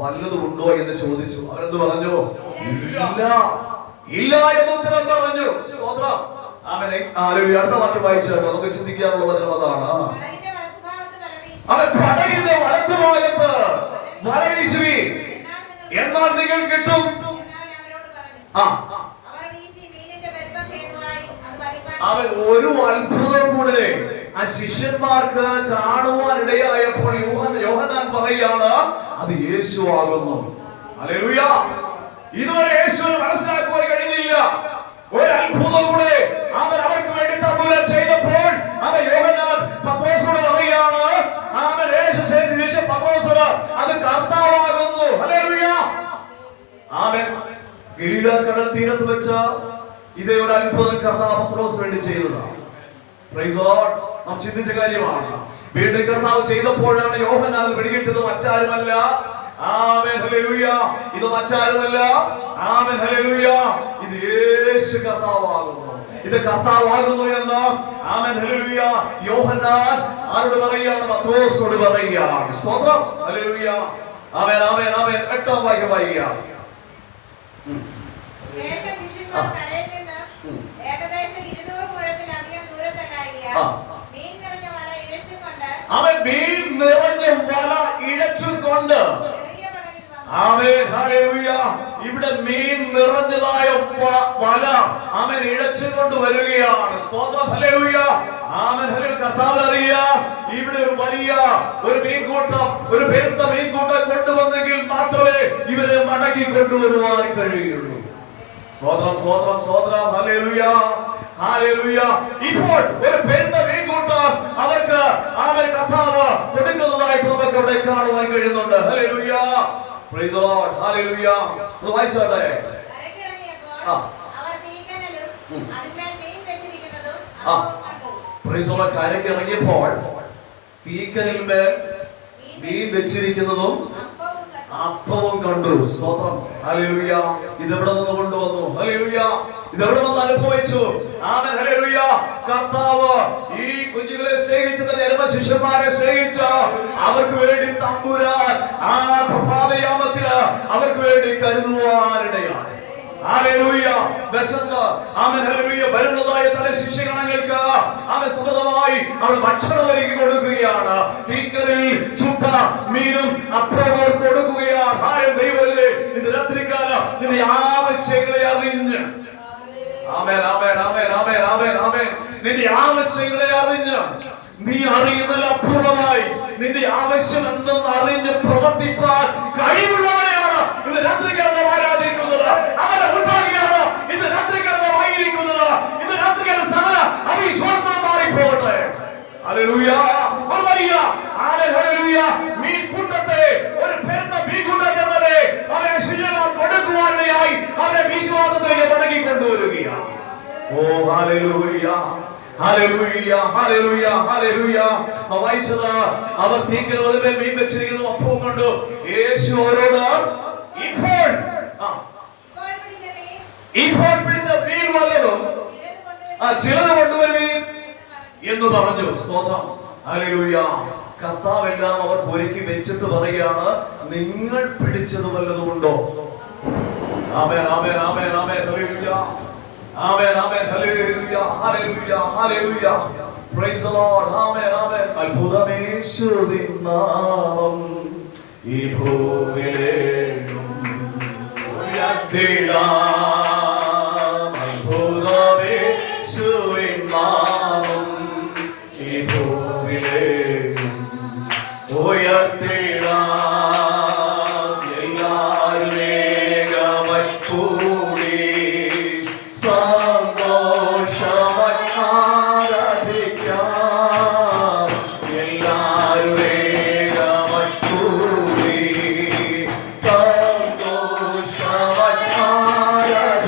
വല്ലതുമുണ്ടോ എന്ന് ചോദിച്ചു. അവരെന്ത് പറഞ്ഞു? ഇല്ല എന്ന് ഉത്തരം പറഞ്ഞു. സ്തോത്രം. അടുത്ത വാക്യം വായിച്ചാൽ നമുക്ക് ചിന്തിക്കാനുള്ള വചനം അതാണ്. അവൻ പടകിന്റെ വലത്തുഭാഗത്ത് വല വീശുവി, എന്നാൽ നിങ്ങൾ കിട്ടും. അവൻ ഒരു അത്ഭുതം കൂടെ ആ ശിഷ്യന്മാർക്ക് കാണുവാൻ ഇടയായപ്പോൾ യോഹന്നാൻ പറയുകയാണ്, അത് യേശു ആകുന്നു. ഹല്ലേലൂയ. ഇതുവരെ യേശുവിനെ മനസ്സിലാക്കുവാൻ കഴിഞ്ഞില്ല. ഒരു അത്ഭുതം കൂടെ അവൻ അവർക്ക് വേണ്ടി തമ്പുരാൻ ചെയ്തപ്പോൾ അവൻ യോഹന്നാൻ പത്രോസിനോട് പറയുകയാണ്, അവൻ യേശു ശേഷം പത്രോസിനോട് അത് കർത്താവാകുന്നു. ഹല്ലേലൂയ. അവൻ ഗലീല കടൽ തീരത്ത് വെച്ച് ഇതേ ഒരു അത്ഭുതം കർത്താവ് പത്രോസിന് വേണ്ടി ചെയ്തതാണ്. Price the Lord. നാം ചിന്തിച്ച കാര്യമാണ്. വീണ്ടും കർത്താവ് ചെയ്തപ്പോഴാണ് യോഹന്നാൻ വെടികിട്ടത് മറ്റാരുമല്ല. Amen hallelujah. ഇത് മറ്റാരുമല്ല. Amen hallelujah. ഇത് യേശു കർത്താവാകുന്നു. ഇത് കർത്താവാകുന്നു എന്ന് ആമേൻ ഹല്ലേലൂയ യോഹന്നാൻ ആരോട് പറയുകയാണ്? പത്രോസിനോട് പറയുകയാണ്. സ്തോത്രം ഹല്ലേലൂയ. ആമേൻ ആമേൻ ആമേൻ. 8-ാം വാക്യം വായിക്കുക. ശേഷം ശിഷ്യന്മാർ കരയിൽ നിന്ന് ഏകദേശം 200 മുഴത്തിലധികം ദൂരത്തിലായിരിക്കെ മീൻ നിറഞ്ഞ വല ഇഴച്ചുകൊണ്ട് അവൻ മീൻ നിറഞ്ഞ വല ഇഴച്ചുകൊണ്ട് ആമേൻ ഹല്ലേലൂയ. ഈ ഇവിടെ മീൻ നിറഞ്ഞതായ വല അവൻ ഇഴച്ചുകൊണ്ട് വരികയാണ്. സ്തോത്രം, ഹല്ലേലൂയ, ആമേൻ, ഹല്ലേലൂയ. കർത്താവ് അറിയാം, ഇവിടെ ഒരു വലിയ ഒരു മീൻകൂട്ടം, ഒരു പെരുത്ത മീൻകൂട്ടം കൊണ്ടുവന്നെങ്കിൽ മാത്രമേ ഇവരെ മടക്കി കൊണ്ടുവരുവാൻ കഴിയുള്ളൂ. സ്തോത്രം, സ്തോത്രം, സ്തോത്രം, ഹല്ലേലൂയ, ഹല്ലേലൂയ. ഇപ്പോൾ ഒരു പെരുത്ത മീൻകൂട്ടം അവർക്ക് ആമേൻ കർത്താവ് കൊടുക്കുന്നതായിട്ട് നമുക്ക് അവിടെ കാണുവാൻ കഴിയുന്നുണ്ട്. Hallelujah, praise the lord, hallelujah. ഇത് വായിച്ചാട്ടെ. കരയ്ക്ക് ഇറങ്ങിയപ്പോൾ തീക്കനലിന്മേൽ മീൻ വെച്ചിരിക്കുന്നതും അപ്പവും കണ്ടു. സ്തോത്രം, ഹല്ലേലൂയ. ഇതെവിടെ നിന്ന് കൊണ്ടുവന്നു? ഹല്ലേലൂയ. ഇതെവിടെ വന്ന് അനുഭവിച്ചു? ആമേൻ, ഹല്ലേലൂയ. കർത്താവ് ഈ കുഞ്ഞുങ്ങളെ സ്നേഹിച്ച് തന്നെ അരുമ ശിഷ്യന്മാരെ സ്നേഹിച്ച അവർക്ക് വേണ്ടി തമ്പുരാൻ ആ പ്രഭാതയാമത്തിന് അവർക്ക് വേണ്ടി കരുതുവാനിടയാണ്. ഹല്ലേലൂയ. വിശന്ന് ആമേൻ, ഹല്ലേലൂയ വരുന്നതായ തല ശിഷ്യഗണങ്ങൾക്ക് ആമേൻ സമൃദ്ധമായി അവർ ഭക്ഷണം ഒരുക്കി കൊടുക്കുകയാണ്. തീക്കറിൽ ചുട്ട മീനും അപ്പവും കൊടുക്കുകയാണ്. ഹായം ദൈവമേ, ഇന്ന് രാത്രികാലം നിന്റെ ആവശ്യങ്ങളെ അറിഞ്ഞ് ആമേൻ, ആമേൻ, ആമേൻ, ആമേൻ, ആമേൻ, ആമേൻ, നിന്റെ ആവശ്യങ്ങളെ അറിഞ്ഞ് നീ അറിയുന്നതിൽ അപ്പുറമായി നിന്റെ ആവശ്യം എന്തെന്ന് അറിഞ്ഞ് പ്രവർത്തിപ്പാൻ കഴിവുള്ളവരെയാണ് ഇന്ന് രാത്രികാലം ആരാധിക്കുന്നത്. അവന്റെ ഉൾഭാഗിയാണ് ഇന്ന് രാത്രികാലം ആയിരിക്കുന്നത്. ഇന്ന് രാത്രികാലം സകല അവിശ്വാസം മാറിപ്പോകട്ടെ. ഹല്ലേലൂയ. ഒരു വലിയ ഹല്ലേലൂയ മീൻകൂട്ടത്തെ, ഒരു പെരുത്ത മീൻകൂട്ടത്തെ തന്നെ അവരെ ശിഷ്യന്മാർ കൊടുക്കുവാനിടയായി അവരെ വിശ്വാസത്തിലേക്ക് മടക്കി കൊണ്ടുവരികയാണ്. ഓ ഹല്ലേലൂയ, ഹല്ലേലൂയ, ഹല്ലേലൂയ, ഹല്ലേലൂയ. വായിച്ചത് അവർ തീക്കനലിന്മേൽ മീൻ വെച്ചിരിക്കുന്നു, അപ്പവും കണ്ടു. യേശു അവരോട് ഇപ്പോൾ പിടിച്ച മീൻ വല്ലതും ചിലത് കൊണ്ടുവരുവീൻ എന്ന് പറഞ്ഞു. സ്തോത്രം, ഹല്ലേലൂയ. കർത്താവ് എല്ലാം അവർക്ക് ഒരുക്കി വെച്ചിട്ട് പറയുകയാണ്, നിങ്ങൾ പിടിച്ചത് വല്ലതും ഉണ്ടോ? ആമേൻ, ആമേൻ, ആമേൻ, ആമേൻ, ഹല്ലേലൂയ, ആമേൻ, ആമേൻ, ഹല്ലേലൂയ, ഹല്ലേലൂയ, ഹല്ലേലൂയ. പ്രൈസ് ദി ലോർഡ്, ആമേൻ, ആമേൻ. അത്ഭുതമേശുവിൻ നാമം ഈ ഭൂമിയിലെങ്ങും ഉയർത്തിടാം. അത്ഭുതമേശുവിൻ നാമം ഈ ഭൂമിയിലെങ്ങും ഉയർത്തിടാം. എല്ലാവരും ഏകമായി കൂടി സന്തോഷമായി ആരാധിക്കാം. എല്ലാവരും ഏകമായി കൂടി സന്തോഷമായി ആരാധിക്കാം.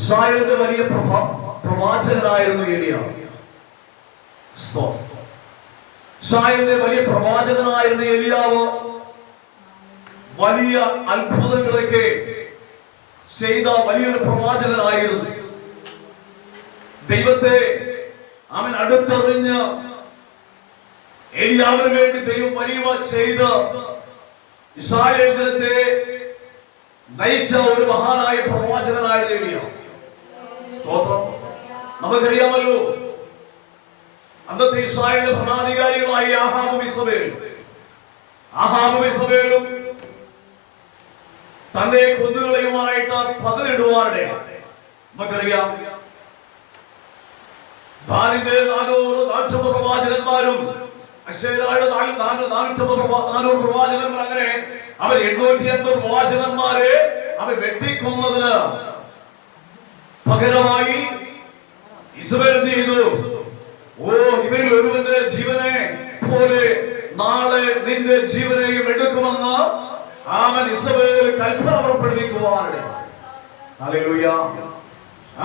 ഇസ്രായേലിന്റെ വലിയ പ്രവാചകനായിരുന്നു ഏലിയ. ഇസ്രായേലിലെ വലിയ പ്രവാചകനായിരുന്ന ഏലിയാവ് വലിയ അത്ഭുതങ്ങളൊക്കെ ചെയ്ത വലിയൊരു പ്രവാചകനായിരുന്നു. ദൈവത്തെ അവൻ അടുത്തറിഞ്ഞ് ഏലിയാവിന് വേണ്ടി ദൈവം വലിയ ചെയ്ത് ഇസ്രായേൽ ജനത്തെ നയിച്ച ഒരു മഹാനായ പ്രവാചകനായിരുന്നു ഏലിയാവ്. സ്തോത്രം. നമുക്കറിയാമല്ലോ, അന്നത്തെ ഇസ്രായേലിന്റെ ഭരണാധികാരികളായ ആഹാബും ഇസബേലും തന്നെ കൊന്നുകളയുവാനായിട്ട് പദ്ധതിയിടുവാനിടയാണ്. നമുക്കറിയാം, ദാനിന്റെ 450 പ്രവാചകന്മാരും അശ്ശേരായുടെ 450 പ്രവാചകന്മാർ, അങ്ങനെ അവർ 880 പ്രവാചകന്മാരെ അവർ വെട്ടിക്കൊന്നതിന് പകരമായി ഇസബേൽ എന്ത് ചെയ്തു? ഇവരിൽ ഒരുവന്റെ ജീവനെ പോലെ നാളെ നിന്റെ ജീവനെയും എടുക്കുമെന്ന് അവൻ ഇസബേൽ കൽപ്പന പുറപ്പെടുവിക്കുവാനിടയാണ്. ഹല്ലേലൂയ.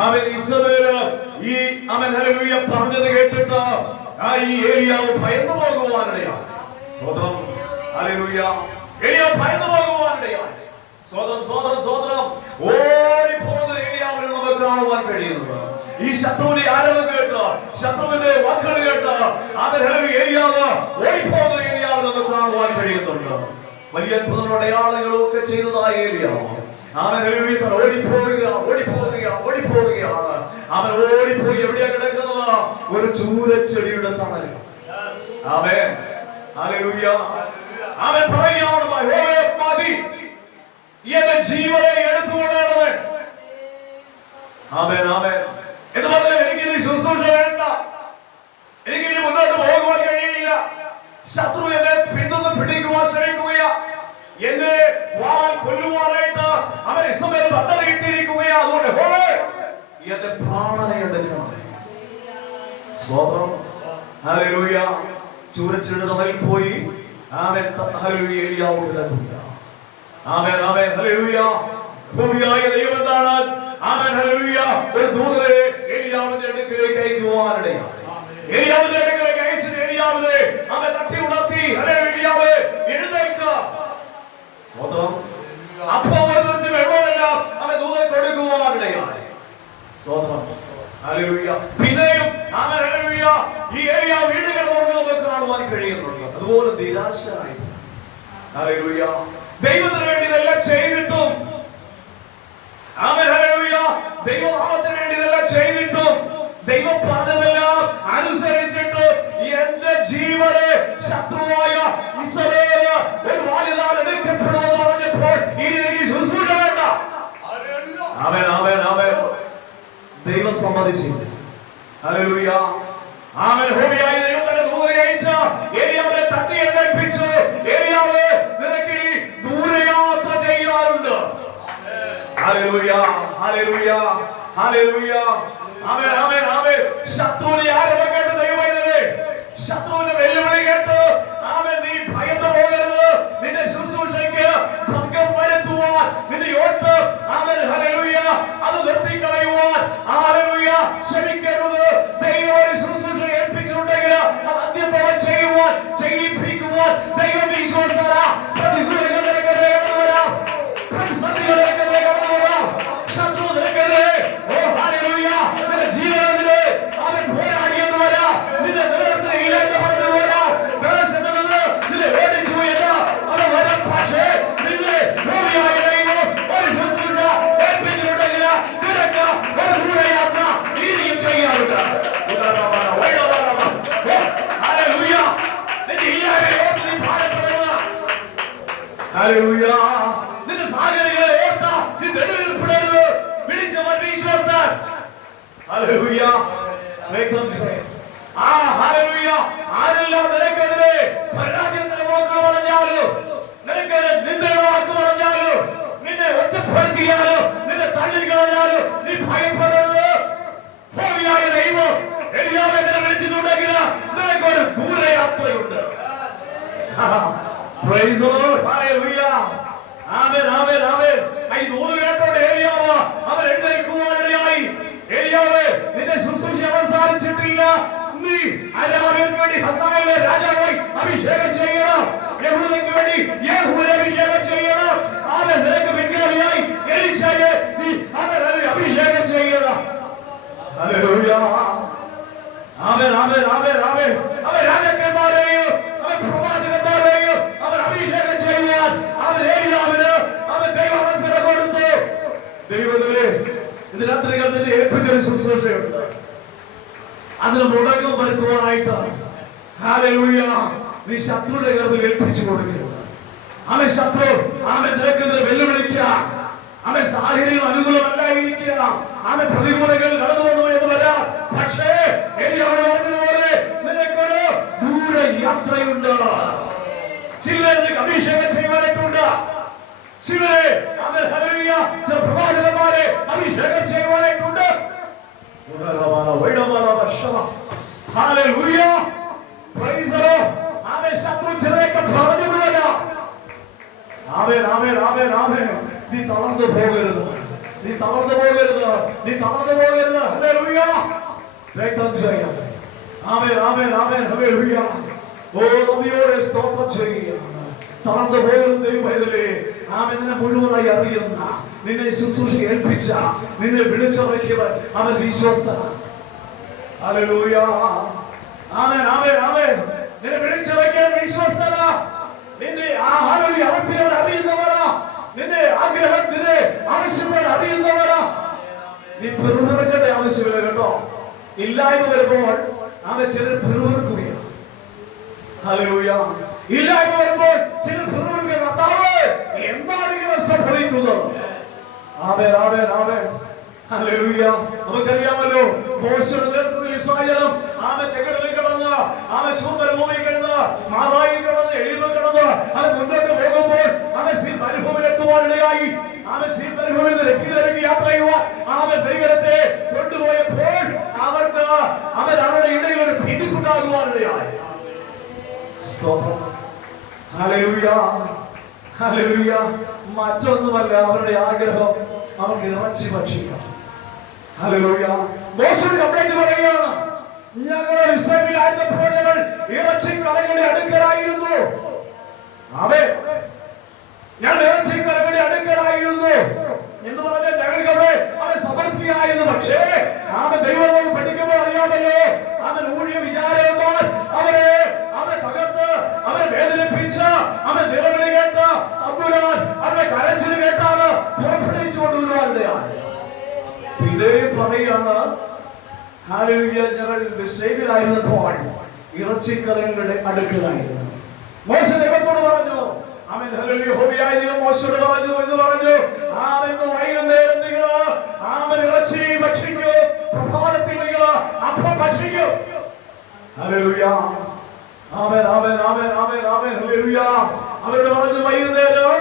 അവൻ ഇസബേൽ ഹല്ലേലൂയ പറഞ്ഞത് കേട്ടിട്ട് ഈ ഏലിയാവ് ഭയന്നു പോകുവാനിടയാണ്. സ്വതന്ത്രം. ഹല്ലേലൂയ. ഏലിയാവ് ഭയന്നു പോകുവാനിടയാണ്. സ്വതന്ത്രം. ഓടിപ്പോകുന്ന ഏലിയാവിനെ നമുക്ക് കാണുവാൻ കഴിയുന്നത്. ഈ ശത്രുവിന്റെ ആരവം കേട്ട്, ശത്രുവിന്റെ വാക്കുകൾ കേട്ട് അവൻ ഏലിയാവ് ഓടിപ്പോകുന്ന ഏലിയാവിനെ നമുക്ക് കാണുവാൻ കഴിയുന്നുണ്ട്. വലിയ അത്ഭുതങ്ങളുടെ അടയാളങ്ങളും ഒക്കെ ചെയ്തതായ ഏലിയാവ് അവൻ ഓടിപ്പോവുകയാണ്. അവൻ ഓടിപ്പോയി എവിടെയാ കിടക്കുന്നത്? ഒരു ചൂരച്ചെടിയുടെ തണലിൽ. ആമേൻ. ഹല്ലേലൂയ. അവൻ പറയുകയാണ്, മതി, എന്റെ ജീവനെ എടുത്തുകൊള്ളേണ്ടവൻ. ആമേൻ. എന്ന് പറഞ്ഞാൽ എനിക്കിനി ശുശ്രൂഷ വേണ്ട, എനിക്കിനി മുന്നോട്ട് പോകുവാൻ കഴിയില്ല. ശത്രു എന്നെ പിടിക്കുവാൻ ശ്രമിക്കുകയാ, എന്നെ വാൾ കൊല്ലുവാനായിട്ട് അവൻ ഇസ്രായേൽ പദ്ധതിയിട്ടിരിക്കുകയാ. അതുകൊണ്ട് എന്റെ പ്രാണനെ എടുക്കണം. സ്വതന്ത്രം. ഹല്ലേലൂയ. ചൂരച്ചെടിയുടെ തണലിൽ പോയി ആമേൻ. ഹല്ലേലൂയ. ഏലിയാവ് കിടക്കുക. ആമേൻ. ഹല്ലേലൂയ. ഭൂമിയായ ദൈവം എന്താണ്? ആമേൻ. ഹല്ലേലൂയ. ഒരു ദൂതനെ ഏലിയാവിന്റെ അടുക്കലേക്ക് അയക്കുവാനിടയാണ്. ഏലിയാവിന്റെ അടുക്കലേക്ക് അയച്ചു. ഏലിയാവിനെ അവൻ തട്ടി ഉണർത്തി, ഹല്ലേലൂയ, എഴുന്നേൽക്കുക. അപ്പോൾ വെള്ളമെല്ലാം അവൻ ദൂതൻ കൊടുക്കുവാനിടയാണ്. പിന്നെയും ആമേൻ. ഹല്ലേലൂയ. ഈ ഏലിയാവ് വീടുകൾ നമുക്ക് കാണുവാൻ കഴിയുന്നുണ്ട്. അതുപോലെ നിരാശനായി. ഹല്ലേലൂയ. ദൈവത്തിന് വേണ്ടി ഇതെല്ലാം ചെയ്തിട്ടും, ആമേൻ. ഹല്ലേലൂയ, ദൈവനാമത്തിന് വേണ്ടി ഇതെല്ലാം ചെയ്തിട്ടും, ദൈവം പറഞ്ഞതെല്ലാം അനുസരിച്ചിട്ട് എന്റെ ജീവനെ ശത്രുവായ ഇസ്രായേൽ ഒരു വാലിനാൽ എടുക്കപ്പെടുമെന്ന് പറഞ്ഞപ്പോൾ ഇനി എനിക്ക് ശുശ്രൂഷ വേണ്ട. ആമേൻ. ദൈവം സമ്മതിച്ചില്ല. ഹല്ലേലൂയ. ആമേൻ. ഹോമിയായി ദൈവം തന്നെ ദൂതനെ അയച്ച ഏലിയാവിനെ തട്ടി എഴുന്നേൽപ്പിച്ചു. ഏലിയാവ്, നിനക്ക് ഇനി ദൂരയാത്ര ചെയ്യാറുണ്ട്. ഹല്ലേലൂയ. ആമേൻ. ശത്രുവിനെ ആരവം കേട്ട് ദൈവമേ, ശത്രുവിന്റെ വെല്ലുവിളി കേട്ട് ആമേൻ, നീ ഭയന്നു പോകരുത്. നിന്റെ ശുശ്രൂഷയ്ക്ക് ഭംഗം വരുത്തുവാൻ, നിന്റെ യോട്ട് ആമേൻ, ഹല്ലേലൂയ, അത് നിർത്തിക്കളയുവാൻ ക്ഷമിക്കരുത്. ദൈവം ഒരു ശുശ്രൂഷ ഏൽപ്പിച്ചിട്ടുണ്ടെങ്കിൽ അത് അന്ത്യത്തോളം ചെയ്യിപ്പിക്കുവാൻ ദൈവം വിശ്വസ്തനാ. പ്രതികൂലങ്ങളിലേക്കെതിരെ കടന്നു വരാം, പ്രതിസന്ധികളിലേക്കെതിരെ കടന്നു വരാം, ശത്രു നിനക്കെതിരെ നിന്റെ ജീവനെതിരെ അവൻ പോരാടിയെന്ന് വരാം, നിന്റെ നിലനിർത്തുകയില്ലെന്ന് പറഞ്ഞു വരാം, നിന്നെ ഓടിച്ചു എന്ന് അവൻ വരാം. പക്ഷേ നിന്നെ ഭൂമിയായ ദൈവം ഒരു ശുശ്രൂഷ ഏൽപ്പിച്ചിട്ടുണ്ടെങ്കിൽ നിനക്ക് ഒരു ദൂരയാത്ര ഇനിയും ചെയ്യാറുണ്ട്. നിന്റെ സാഹചര്യങ്ങളെ ഓർത്താ നീ നെടുവീർപ്പിടരുത്. വിളിച്ചവൻ വിശ്വസ്തൻ. ആരെല്ലാം നിനക്കെതിരെ പരാജയത്തിന്റെ വാക്കുകൾ പറഞ്ഞാലും, നിനക്കെതിരെ നിന്ദയുടെ വാക്ക് പറഞ്ഞാലും, നിന്നെ ഒറ്റപ്പെടുത്തിയാലും, നിന്നെ തള്ളിക്കളഞ്ഞാലും നീ ഭയപ്പെടരുത്. ഹോമിയായ ദൈവം ഏലിയാവിനെ വിളിച്ചിട്ടുണ്ടെങ്കിൽ നിനക്കൊരു ദൂരയാത്രയുണ്ട്. Praise the Lord. Hallelujah. Amen. ഈ ദൂത് കേട്ടോണ്ട് ഏലിയാവ് അവൻ എഴുന്നേൽക്കുവാനിടയായി. ഏലിയാവേ, നിന്റെ ശുശ്രൂഷ അവസാനിച്ചിട്ടില്ല, നീ അരാമിന് വേണ്ടി ഹസായേലിനെ രാജാവായി അഭിഷേകം ചെയ്യണം. യഹൂദയ്ക്ക് വേണ്ടി യേഹൂവിനെ അഭിഷേകം ചെയ്യണം. ആമേൻ. നിനക്ക് പിൻഗാമിയായി എലീശയെ നീ അഭിഷേകം ചെയ്യണം. ഹല്ലേലൂയ. ആമേൻ ആമേൻ ആമേൻ ആമേൻ. അവൻ രാജാക്കന്മാരെയും അവൻ പ്രവാചകന്മാരെയും അവൻ അഭിഷേകം ചെയ്യാൻ അവൻ ഏലിയാവിന് അവൻ ദൈവം അവസരം കൊടുത്തു. ദൈവത്തിലെ ഇന്ന് രാത്രി കാലത്തിൽ ഏൽപ്പിച്ചൊരു ശുശ്രൂഷയുണ്ട്. അതിന് മുടക്കം വരുത്തുവാനായിട്ട് ഹല്ലേലൂയ നീ ശത്രുവിന്റെ കരുത്തിൽ ഏൽപ്പിച്ചു കൊടുക്കരുത്. അവൻ ശത്രു അവൻ നിനക്കെതിരെ വെല്ലുവിളിക്കുക. അവൻ സാഹചര്യങ്ങൾ അനുകൂലമല്ലായിരിക്കുക. അവൻ പ്രതികൂലങ്ങൾ കടന്നു വന്നു എന്ന് വരാം. പക്ഷേ പോലെ നിനക്കൊരു ദൂര യാത്രയുണ്ട്. ചിലരെ നിനക്ക് അഭിഷേകം ചെയ്യുവാനായിട്ടുണ്ട്. ചിലരെ അവൻ ഹല്ലേലൂയ ചില പ്രവാചകന്മാരെ അഭിഷേകം ചെയ്യുവാനായിട്ടുണ്ട്. ഹല്ലേലൂയ പ്രൈസ് ദി ലോർഡ്. അവൻ ശത്രു ചിലരെയൊക്കെ പറഞ്ഞു വിടുക. ആമേൻ ആമേൻ ആമേൻ ആമേൻ. നീ തളർന്നു പോകരുത്. നീ തളർന്നു പോകരുത്. നീ തളർന്നു പോകരുത്. ഹല്ലേലൂയ. രക്തം ചെയ്യാം. ആമേൻ ആമേൻ ആമേൻ. ഹല്ലേലൂയ. ഓ നന്ദിയോടെ സ്തോത്രം ചെയ്യുക. തളർന്നു പോകരുത് ദൈവമേ. ആമേൻ. നിന്നെ മുഴുവനായി അറിയുന്ന, നിന്നെ ശുശ്രൂഷ ഏൽപ്പിച്ച, നിന്നെ വിളിച്ചിറക്കിയവൻ അവൻ വിശ്വസ്തനാണ്. ഹല്ലേലൂയ. ആമേൻ ആമേൻ ആമേൻ. നിന്നെ വിളിച്ചിറക്കിയവൻ വിശ്വസ്തനാ. നിന്റെ ആഹാരയുടെ അവസ്ഥയോട് അറിയുന്നവരാ. നിന്റെ ആഗ്രഹത്തിന്റെ ആവശ്യങ്ങൾ അറിയുന്നവരാ. നീ പിറുപിറുക്കേണ്ട ആവശ്യമില്ല കേട്ടോ. ഇല്ലായ്മ വരുമ്പോൾ അവൻ ചിലർ പിറുപിറുക്കുകയാണ്. ഹല്ലേലൂയ. ഇല്ലായ്മ വരുമ്പോൾ ചിലർ പിറുപിറുക്കുക. കർത്താവേ എന്താണ് ഇങ്ങനെ സംഭവിക്കുന്നത്? ആമേൻ ആമേൻ ആമേൻ. ഹല്ലേലൂയ. നമുക്കറിയാമല്ലോ മോശയുടെ നേതൃത്വത്തിൽ ഇസ്രായേലും ആമേൻ ചെങ്കടലിൽ കടന്ന് ആമേൻ ശൂർമരുഭൂമിയിൽ കിടന്ന് മാറായിൽ കിടന്ന് എളിമ കിടന്ന് അവൻ മുന്നോട്ട് പോകുമ്പോൾ അവൻ സീൻ മരുഭൂമിയിലെത്തുവാനിടയായി. ആമേൻ സീൻ മരുഭൂമിയിൽ നിന്ന് രഫീദിലേക്ക് യാത്ര ചെയ്യുവാൻ ആമേൻ ദൈവത്തെ കൊണ്ടുപോയപ്പോൾ അവർക്ക് അവൻ അവരുടെ ഇടയിൽ ഒരു പിടിപ്പുണ്ടാകുവാനിടയായി. സ്തോത്രം. ഹല്ലേലൂയ ഹല്ലേലൂയ. മറ്റൊന്നുമല്ല അവരുടെ ആഗ്രഹം അവർക്ക് ഇറച്ചി ഭക്ഷിക്കാം. ഹല്ലേലൂയ. മോശയുടെ കംപ്ലൈന്റ് പറയുകയാണ്, ഞങ്ങൾ ഇസ്രായേലിലായിരുന്നപ്പോൾ ഞങ്ങൾ ഇറച്ചി കടകളുടെ അടുക്കലായിരുന്നു. ആമേൻ. ഞങ്ങൾ ഇറച്ചി കടകളുടെ അടുക്കലായിരുന്നു എന്ന് പറഞ്ഞാൽ ഞങ്ങൾക്ക് അവിടെ അവൻ സമൃദ്ധിയായിരുന്നു. പക്ഷേ അവൻ ദൈവം പഠിക്കുമ്പോൾ അറിയാമല്ലോ അവൻ ഊഴിയ വിചാരന്മാർ അവരെ അവനെ തകർത്ത് അവനെ വേദനിപ്പിച്ച് അവൻ നിലവിളി കേട്ട് തമ്പുരാൻ അവനെ കരച്ചിൽ കേട്ടാണ് പുറപ്പെടുവിച്ചു കൊണ്ടുവരുവാനിടയാണ്. പിന്നെയും പറയാണ് ഹല്ലേലൂയ ഞങ്ങൾ മിസ്രൈമിലായിരുന്നപ്പോൾ ഇറച്ചിക്കടകളുടെ അടുക്കലായിരുന്നു. മോശ ദൈവത്തോട് പറഞ്ഞു ആമേൻ. ഹല്ലേലൂയ. യഹോവയായ ദൈവം മോശയോട് പറഞ്ഞു എന്ന് പറഞ്ഞു ആമേൻ വൈകുന്നേരം നിങ്ങൾ ആമേൻ ഇറച്ചി ഭക്ഷിക്കൂ, പ്രഭാതത്തിൽ നിങ്ങൾ അപ്പം ഭക്ഷിക്കൂ. ഹല്ലേലൂയ. ആമേൻ ആമേൻ ആമേൻ ആമേൻ ആമേൻ. ഹല്ലേലൂയ. അവരോട് പറഞ്ഞു വൈകുന്നേരം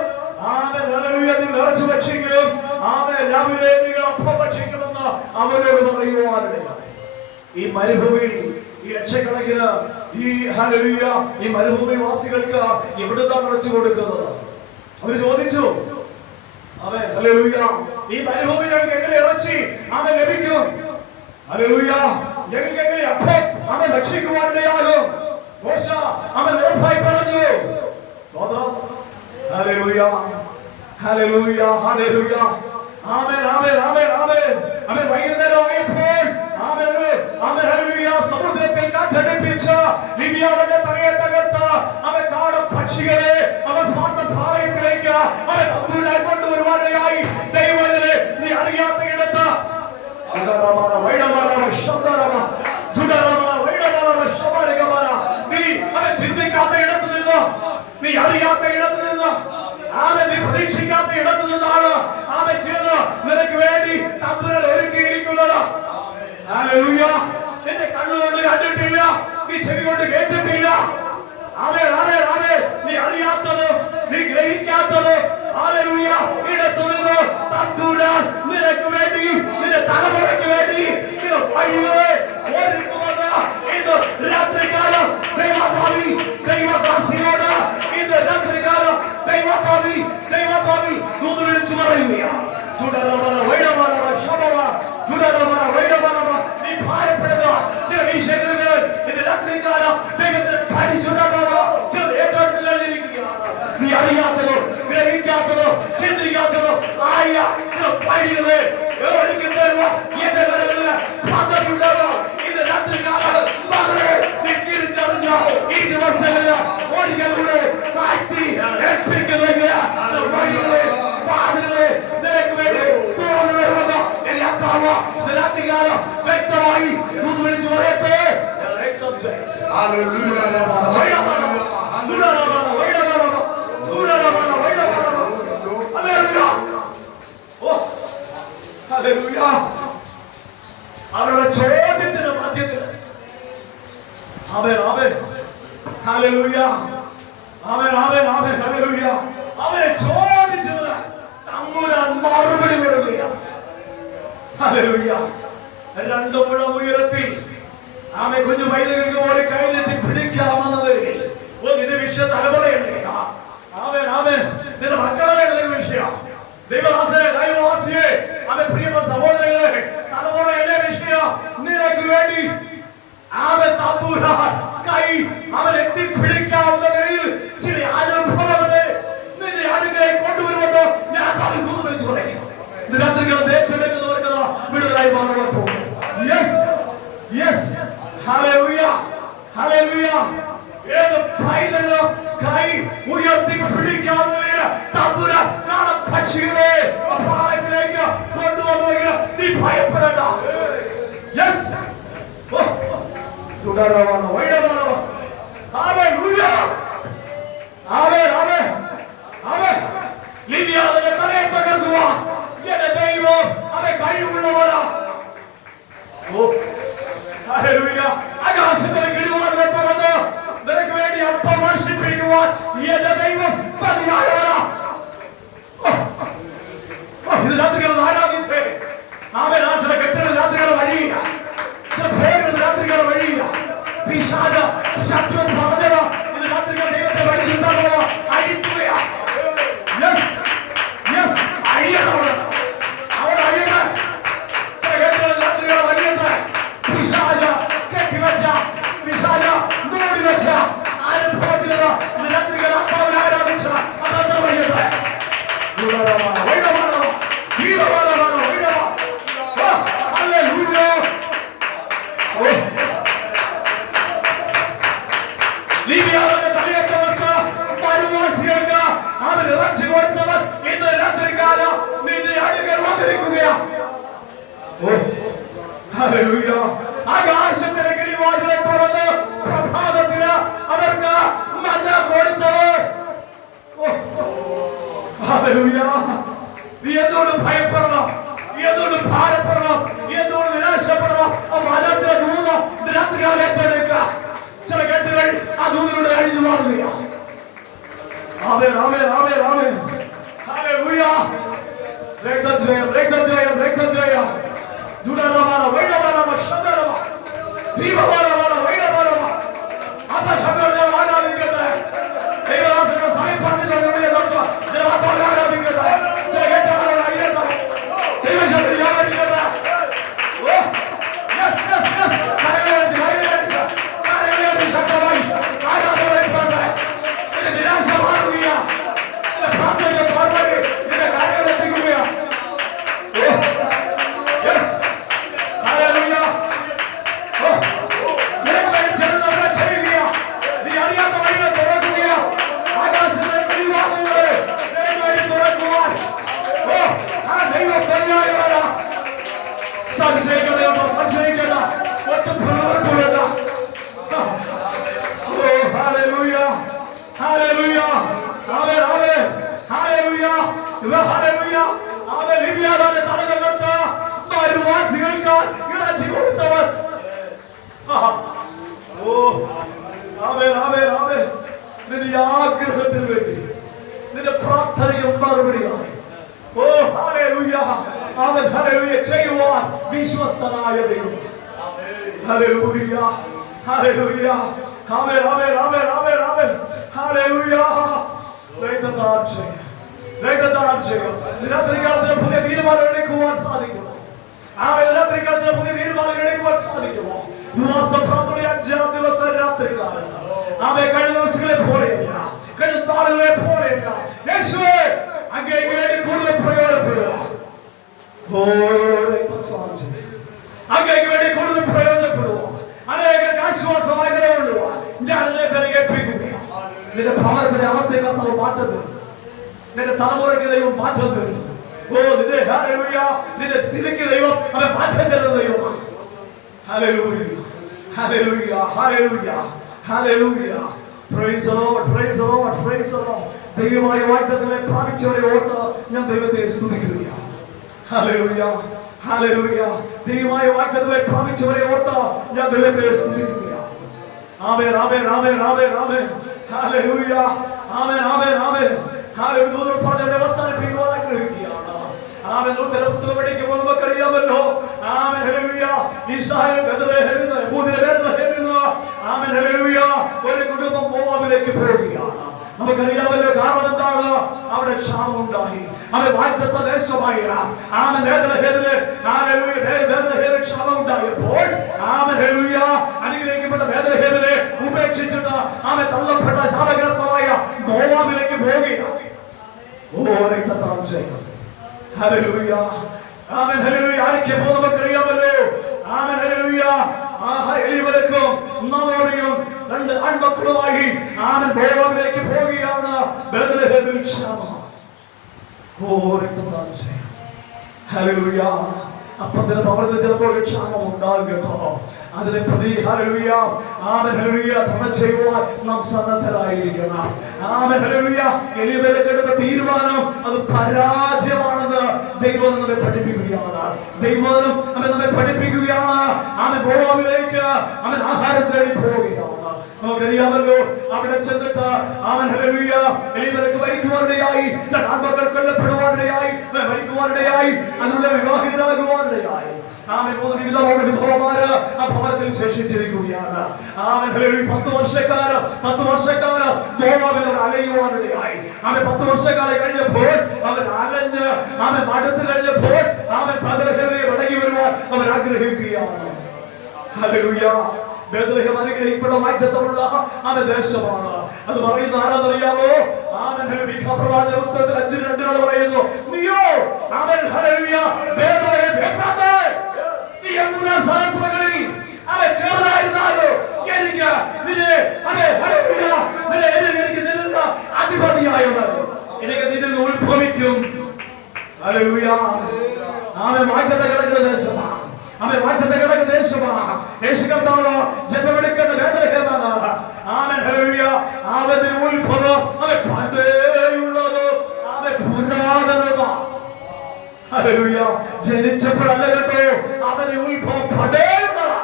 ആമേൻ ഹല്ലേലൂയ നിങ്ങൾ ഇറച്ചി ഭക്ഷിക്കും, ആമേൻ രാവിലെ നിങ്ങൾ അപ്പം ഭക്ഷിക്കുമെന്ന് അവരോട് പറയുവാനിടയായി. ഈ മരുഭൂമിയിൽ ഈ ലക്ഷക്കണക്കിന് ഈ ഹല്ലേലൂയ ഈ മരുഭൂമി വാസികൾക്ക് എവിടുന്നാണ് ഇറച്ചി കൊടുക്കുന്നത്? അവര് ചോദിച്ചു. Amen hallelujah. ഈ മരുഭൂമി ഞങ്ങൾക്ക് എങ്ങനെ ഇറച്ചി ആമേൻ ലഭിക്കും? ഹല്ലേലൂയ. ഞങ്ങൾക്ക് എങ്ങനെ അപ്പം ആമേൻ ഭക്ഷിക്കുവാനിടയാകും? മോശ ആമേൻ ഉറപ്പായി പറഞ്ഞു. സ്തോത്രം. ഹല്ലേലൂയ ഹല്ലേലൂയ ഹല്ലേലൂയ. ആമേൻ ആമേൻ ആമേൻ ആമേൻ ആമേൻ. വൈകുന്നേരം ആയപ്പോൾ ആമേൻ ആമേൻ ഹല്ലേലൂയ സമുദ്രത്തിൽ കാറ്റടിപ്പിച്ച് ലിബിയാവിന്റെ തലയെ തകർത്ത് അവൻ കാട പക്ഷികളെ അവൻ പാറയത്തിലേക്ക് അവൻ തമ്പുരാൻ കൊണ്ടുവരുവാനിടയായി. ദൈവമേ നീ അറിയാത്ത ഇടത്ത് നീ അവൻ ചിന്തിക്കാത്ത ഇടത്ത് നിന്ന്, നീ അറിയാത്ത ഇടത്ത് നിന്ന്, ആമേൻ നീ പ്രതീക്ഷിക്കാത്ത ഇടത്ത് നിന്നാണ് ആമേൻ ചിലത് നിനക്ക് വേണ്ടി തമ്പുരാൻ ഒരുക്കിയിരിക്കുന്നത്. ഹല്ലേലൂയ. നിന്റെ കണ്ണുകൊണ്ട് കണ്ടിട്ടില്ല, നീ ചെവി കൊണ്ട് കേട്ടിട്ടില്ല. ആമേൻ ആമേൻ ആമേൻ. നീ അറിയാത്തത്, നീ ഗ്രഹിക്കാത്തത് ഹല്ലേലൂയ ഇടത്തു നിന്ന് തമ്പുരാൻ നിനക്ക് വേണ്ടി, നിന്റെ തലമുറയ്ക്ക് വേണ്ടി ചില വഴികളെ ഒരുക്കുന്നത്. ഇത് രാത്രികാലം ദൈവഭാവി ദൈവദാസിയോട് ഇന്ന് രാത്രികാലം ദൈവഭാവി ദൂത് വിളിച്ചു പറയുകയാണ്. നീ ഭാരപ്പെടുക ചില വിഷയങ്ങൾ ഇന്ന് രാത്രികാലം ദൈവത്തിന്റെ പരിശുദ്ധാത്മാവ് ചില ഏറ്റെടുത്തിൽ എഴുതിയിരിക്കുകയാണ്. നീ അറിയാത്തതോ ഗ്രഹിക്കാത്തതോ ചിന്തിക്കാത്തതോ ആയ ചില വഴികളെ ഒരുക്കുന്നതോ എന്റെ കരകളിൽ പദ്ധതിയുണ്ടോ ഇത് രാത്രികാലം മകളെ നീ തിരിച്ചറിഞ്ഞ ഈ ദിവസങ്ങളിൽ ഒരിക്കലൂടെ കാഴ്ച ഏൽപ്പിക്കുന്നെങ്കിൽ വഴികളെ സാധനങ്ങളെ നിനക്ക് വേണ്ടി തുറന്നു വരുമെന്ന് എന്റെ അത്താവ രാത്രികാലം വ്യക്തമായി വിളിച്ചു പറയട്ടെ. അവരുടെ ചോദ്യത്തിന് മധ്യത്തിൽ അവരെ ചോദിച്ചത് തമ്പുരാൻ മറുപടി കൊടുക്കുകയാണ്. 2 മുഴം ഉയരത്തിൽ ആമേ കുഞ്ഞു പൈതങ്ങൾക്ക് പോലെ കൈനെറ്റി പിടിക്കാമെന്നത് നിന്റെ വിഷയ തലമുറയല്ലേ? നിന്റെ മക്കളെ വിഷയം ദൈവദാസനെ ദൈവവാസിയെ അവന്റെ പ്രിയപ്പെട്ട സഹോദരങ്ങളെ തലമുറയല്ലേ വിഷയം. നിനക്ക് വേണ്ടി അവൻ തമ്പുരാൻ കൈ അവൻ എത്തിപ്പിടിക്കാവുന്ന നിലയിൽ ചില അനുഭവങ്ങളെ നിന്റെ അടുക്കലേക്ക് കൊണ്ടുവരുമെന്ന് ഞാൻ അവൻ വിളിച്ചു പറയുന്നു. രാത്രികൾ ഏറ്റെടുക്കുന്നവർക്ക് വിടുതലായി മാറാൻ പോകും. ഏത് പൈതലും കൈ ഉയർത്തി പിടിക്കാവുന്ന തമ്പുരാൻ പക്ഷികളെ പാളയത്തിലേക്ക് കൊണ്ടുവന്നുവെങ്കിൽ നീ ഭയപ്പെടേണ്ട. തുടരവാണ് വൈഡവാണ്. ലിബിയാവിന്റെ തലയെ തകർക്കുക എന്റെ ദൈവം അവൻ കഴിവുള്ളവരാ. ആകാശത്തിലെ കിഴിവാതിലെ തുറന്ന് നിനക്ക് വേണ്ടി അപ്പം വർഷിപ്പിക്കുവാൻ എന്റെ ദൈവം മതിയായവരാ. ഇത് രാത്രികൾ ആരാധിച്ചേ ചില കെട്ടിട രാത്രികൾ വഴിയില്ല, ചില പേരുകൾ രാത്രികൾ വഴിയില്ല. പിശാച ശത്രു പറഞ്ഞത് ഇത് രാത്രികൾ ദൈവത്തെ പരിശുദ്ധമാ അഴിക്കുകയാ. അഴിയണം അവിടെ അഴിയട്ടെ. ചില കെട്ടിട രാത്രികൾ വഴിയട്ടെ. പിശാച കെട്ടിവെച്ച പിശാച മൂടിവെച്ച അനുഭവത്തിലത് ഇത് രാത്രികൾ ആത്മാവിനെ ആരാധിച്ച അത്ര വഴിയട്ടെ. ലിബിയാവിന്റെ തലയേറ്റവർക്ക് മരുവാസികൾക്ക് അവർ ഇറച്ചി കൊടുത്തവർ ഇന്ന് രാത്രികാലം നിന്റെ അടുക്കൽ വന്നിരിക്കുകയാണ്. ആകാശത്തിന്റെ കിഴിവാതിലെ തുറന്ന് പ്രഭാതത്തിന് അവർക്ക് മഞ്ഞ കൊടുത്തവർ നീ എന്തുകൊണ്ട് ഭയപ്പെടണം? എന്തുകൊണ്ട് ഭാരപ്പെടണം? എന്തുകൊണ്ട് നിരാശപ്പെടണം? വനത്തിന്റെ ദൂത് രാത്രികാലം ഏറ്റെടുക്കുക. ചില കെട്ടുകൾ ആ ദൂതിലൂടെ അഴിഞ്ഞു മാറുകയാണ്. രക്തജയം രക്തജയം രക്തജയം ദുരമാന വൈഡമാന ശബ്ദരമ ഭീമമാന വൈഡമാന അപ്പ ശബ്ദം ആരാധിക്കട്ടെ. ദൈവദാസന്റെ സമയം പറഞ്ഞിട്ടുള്ള ആരാധിക്കട്ടെ. ചില കെട്ടുകൾ അഴിയട്ടെ. ദൈവശക്തി ആരാധിക്കട്ടെ. ശക്തമായി ആരാധന നിരാശ മാറുകയ നിന്റെ കാര്യങ്ങൾ എത്തിക്കുകയാ. നീ അറിയാത്ത വഴികൾ തുറക്കുക. ആകാശത്തെ പിടിവാങ്ങുകളെ തുറക്കുവാൻ ദൈവം തന്നെയായവരാ. സംശയിക്കണ സംശയിക്കണ ഒട്ടും പ്രവർത്തിക്കണ്ട. Hallelujah, hallelujah, hallelujah, hallelujah, hallelujah. അവൻ ലിബിയാവിന്റെ തലകർത്ത മരുവാസികൾക്ക് ഇറച്ചി കൊടുത്തവർ. നിന്റെ ആഗ്രഹത്തിന് വേണ്ടി നിന്റെ പ്രാർത്ഥനയ്ക്ക് മറുപടിയായി അവൻ ഹല്ലേലൂയ ചെയ്യുവാൻ വിശ്വസ്തനായ ദൈവം. Hallelujah, hallelujah. Amen, amen, amen, amen, amen. Hallelujah. രാത്രികാലത്തിന് പുതിയ തീരുമാനം എടുക്കുവാൻ സാധിക്കും. അവൻ രാത്രികാല ചില പുതിയ തീരുമാനങ്ങൾ എടുക്കുവാൻ സാധിക്കുമോ? ഉപവാസപ്രാർത്ഥനയുടെ 5-ാം ദിവസ രാത്രികാലം അവൻ കഴിഞ്ഞ ദിവസങ്ങളെ പോലെയല്ല, കഴിഞ്ഞ നാളുകളെ പോലെയല്ല. യേശുവേ, അങ്ങേക്ക് വേണ്ടി കൂടുതൽ പ്രയോജനപ്പെടുക. അങ്ങേക്ക് വേണ്ടി കൂടുതൽ പ്രയോജനപ്പെടുക. അനേകർക്ക് ആശ്വാസമായി നിലകൊള്ളുക. ഞാൻ എന്നെ പരിഗണിപ്പിക്കുകയാണ്. നിന്റെ ഭവനത്തിന്റെ അവസ്ഥയെ കർത്താവ് മാറ്റം തരും. നിന്റെ തലമുറയ്ക്ക് ദൈവം മാറ്റം തരും. ഓ, നിന്റെ ഹല്ലേലൂയ, നിന്റെ സ്ഥിതിക്ക് ദൈവം അവൻ മാറ്റം തരുന്ന ദൈവമാണ്. ഹല്ലേലൂയ, ഹല്ലേലൂയ, ഹല്ലേലൂയ, ഹല്ലേലൂയ. Praise the Lord, price the Lord, price the Lord. ദൈവമായ വാഗ്ദത്തങ്ങളെ പ്രാപിച്ചവരെ ഓർത്ത് ഞാൻ ദൈവത്തെ സ്തുതിക്കുകയാണ്. Hallelujah, hallelujah. ദൈവമായ വാഗ്ദത്തങ്ങളെ പ്രാപിച്ചവരെ ഓർത്ത് ഞാൻ ദൈവത്തെ സ്തുതിക്കുകയാണ്. ആമേൻ, ആമേൻ, ആമേൻ, ആമേൻ, ആമേൻ. ഹല്ലേലൂയ, ആമേൻ, ആമേൻ, ആമേൻ. ഹല്ലേലൂയ. ദൂതൻ പറഞ്ഞ അവസാനിപ്പിക്കുവാൻ ആഗ്രഹിക്കുകയാണ്. ആമേൻ. ഉത്തരപുസ്തകം പഠിക്കുമ്പോൾ നമുക്കറിയാമല്ലോ. ആമേൻ, ഹല്ലേലൂയ. ഈശായ ബേത്ലഹേമിൽ യഹൂദയിലെ ബേത്ലഹേമിൽ ആമേൻ, ഹല്ലേലൂയ, ഒരു കുടുംബം മോവാബിലേക്ക് പോവുകയാണ്. നമുക്കറിയാമല്ലോ കാരണം എന്താണ്? അവിടെ ക്ഷാമം ഉണ്ടായി. അവൻ വാഗ്ദത്ത ദേശമായ ആമേൻ ബേത്ലഹേമിലെ ഹല്ലേലൂയ ബേത്ലഹേമിൽ ക്ഷാമം ഉണ്ടായപ്പോൾ ആമേൻ, ഹല്ലേലൂയ, അനുഗ്രഹിക്കപ്പെട്ട ബേത്ലഹേമിലെ ഉപേക്ഷിച്ചിട്ട് അവൻ തള്ളപ്പെട്ട ശാപഗ്രസ്തമായ മോവാബിലേക്ക് പോവുകയാണ്. ഓ, രക്തത്താൽ ജയം. ഹല്ലേലൂയ, ആമേൻ, ഹല്ലേലൂയ. ആരൊക്കെ പോകുന്നത് നമുക്കറിയാമല്ലോ. ആമേൻ, ഹല്ലേലൂയ. എലിമലക്കും നവോമിയും 2 ആൺമക്കളുമായി ആമേൻ മോവാബിലേക്ക് പോവുകയാണ്. ബേത്ലഹേമിൽ ക്ഷാമം. ഓ, രക്തത്താൽ ജയം. ഹല്ലേലൂയ. അപ്പത്തിന്റെ പ്രവർത്തനം ചിലപ്പോൾ ക്ഷാമം ഉണ്ടാകും കേട്ടോ. അതിനെ പ്രതി ഹല്ലേലൂയ, ആമേൻ, ഹല്ലേലൂയ, തരണം ചെയ്യുവാൻ നാം സന്നദ്ധരായിരിക്കണം. ആമേൻ, ഹല്ലേലൂയ. എലിമേലെക്ക് എടുത്ത തീരുമാനം അത് പരാജയമാണെന്ന് ദൈവം നമ്മെ പഠിപ്പിക്കുകയാണ്. ദൈവം നമ്മെ പഠിപ്പിക്കുകയാണ്. ആമേൻ, മോവാബിലേക്ക് അവൻ ആഹാരം തേടി പോവുകയാണ്. നമുക്കറിയാമല്ലോ അവിടെ ചെന്നിട്ട് ആമേൻ, ഹല്ലേലൂയ, എലിമേലെക്ക് മരിക്കുവാനിടയായി. 2 ആൺമക്കൾ കൊല്ലപ്പെടുവാനിടയായി, മരിക്കുവാനിടയായി, അതിനുള്ള വിവാഹിതരാകുവാനിടയായി. ആമേൻ. 3 വിധവമാര് ആ ഭവനത്തിൽ ശേഷിച്ചിരിക്കുകയാണ്. ആമേൻ, ഹല്ലേലൂയ. 10 വർഷക്കാലം മോവാബിൽ അവർ അലയുവാനിടയായി. ആമേൻ. 10 വർഷക്കാലം കഴിഞ്ഞപ്പോൾ അവർ അലഞ്ഞ് ആമേൻ മടുത്തു കഴിഞ്ഞപ്പോൾ ആമേൻ ബേത്ലഹേമിലേക്ക് മടങ്ങി വരുവാൻ അവർ ആഗ്രഹിക്കുകയാണ്. ഹല്ലേലൂയ. ബേത്ലഹേം അനുഗ്രഹിക്കപ്പെട്ട വാഗ്ദത്തമുള്ള ആമേൻ ദേശമാണ്. അത് പറയുന്ന ആരാധനറിയാമോ? ആമേൻ, ഹല്ലേലൂയ. പ്രവാചക പുസ്തകത്തിൽ 5:2 പറയുന്നു, നീയോ ആമേൻ, ഹല്ലേലൂയ, ബേത്ലഹേം എഫ്രാത്താ, നീ യഹൂദാ സഹസ്രങ്ങളിൽ അവൻ ചെറുതായിരുന്നാലോ എനിക്ക് നിന്നെ ഹല്ലേലൂയ, എനിക്ക് നിന്നിൽ അധിപതിയായവൻ എനിക്ക് നിന്നിൽ നിന്ന് ഉത്ഭവിക്കും. ഹല്ലേലൂയ. ആമേൻ. വാഗ്ദത്ത കിടക്കുന്ന ദേശമാണ്. അവൻ വാഗ്ദത്ത കിടക്കുന്ന ദേശമാണ്. യേശു കർത്താവ് ജന്മമെടുക്കുന്ന ബേത്ലഹേമാണ്. ആമേൻ, ഹല്ലേലൂയ. അവന്റെ ഉത്ഭവം അവൻ പണ്ടേയുള്ളത്, അവൻ പുരാതനമാണ്. ഹല്ലേലൂയ. ജനിച്ചപ്പോഴല്ല കേട്ടോ, അവന്റെ ഉത്ഭവം പണ്ടേയുള്ളതാണ്.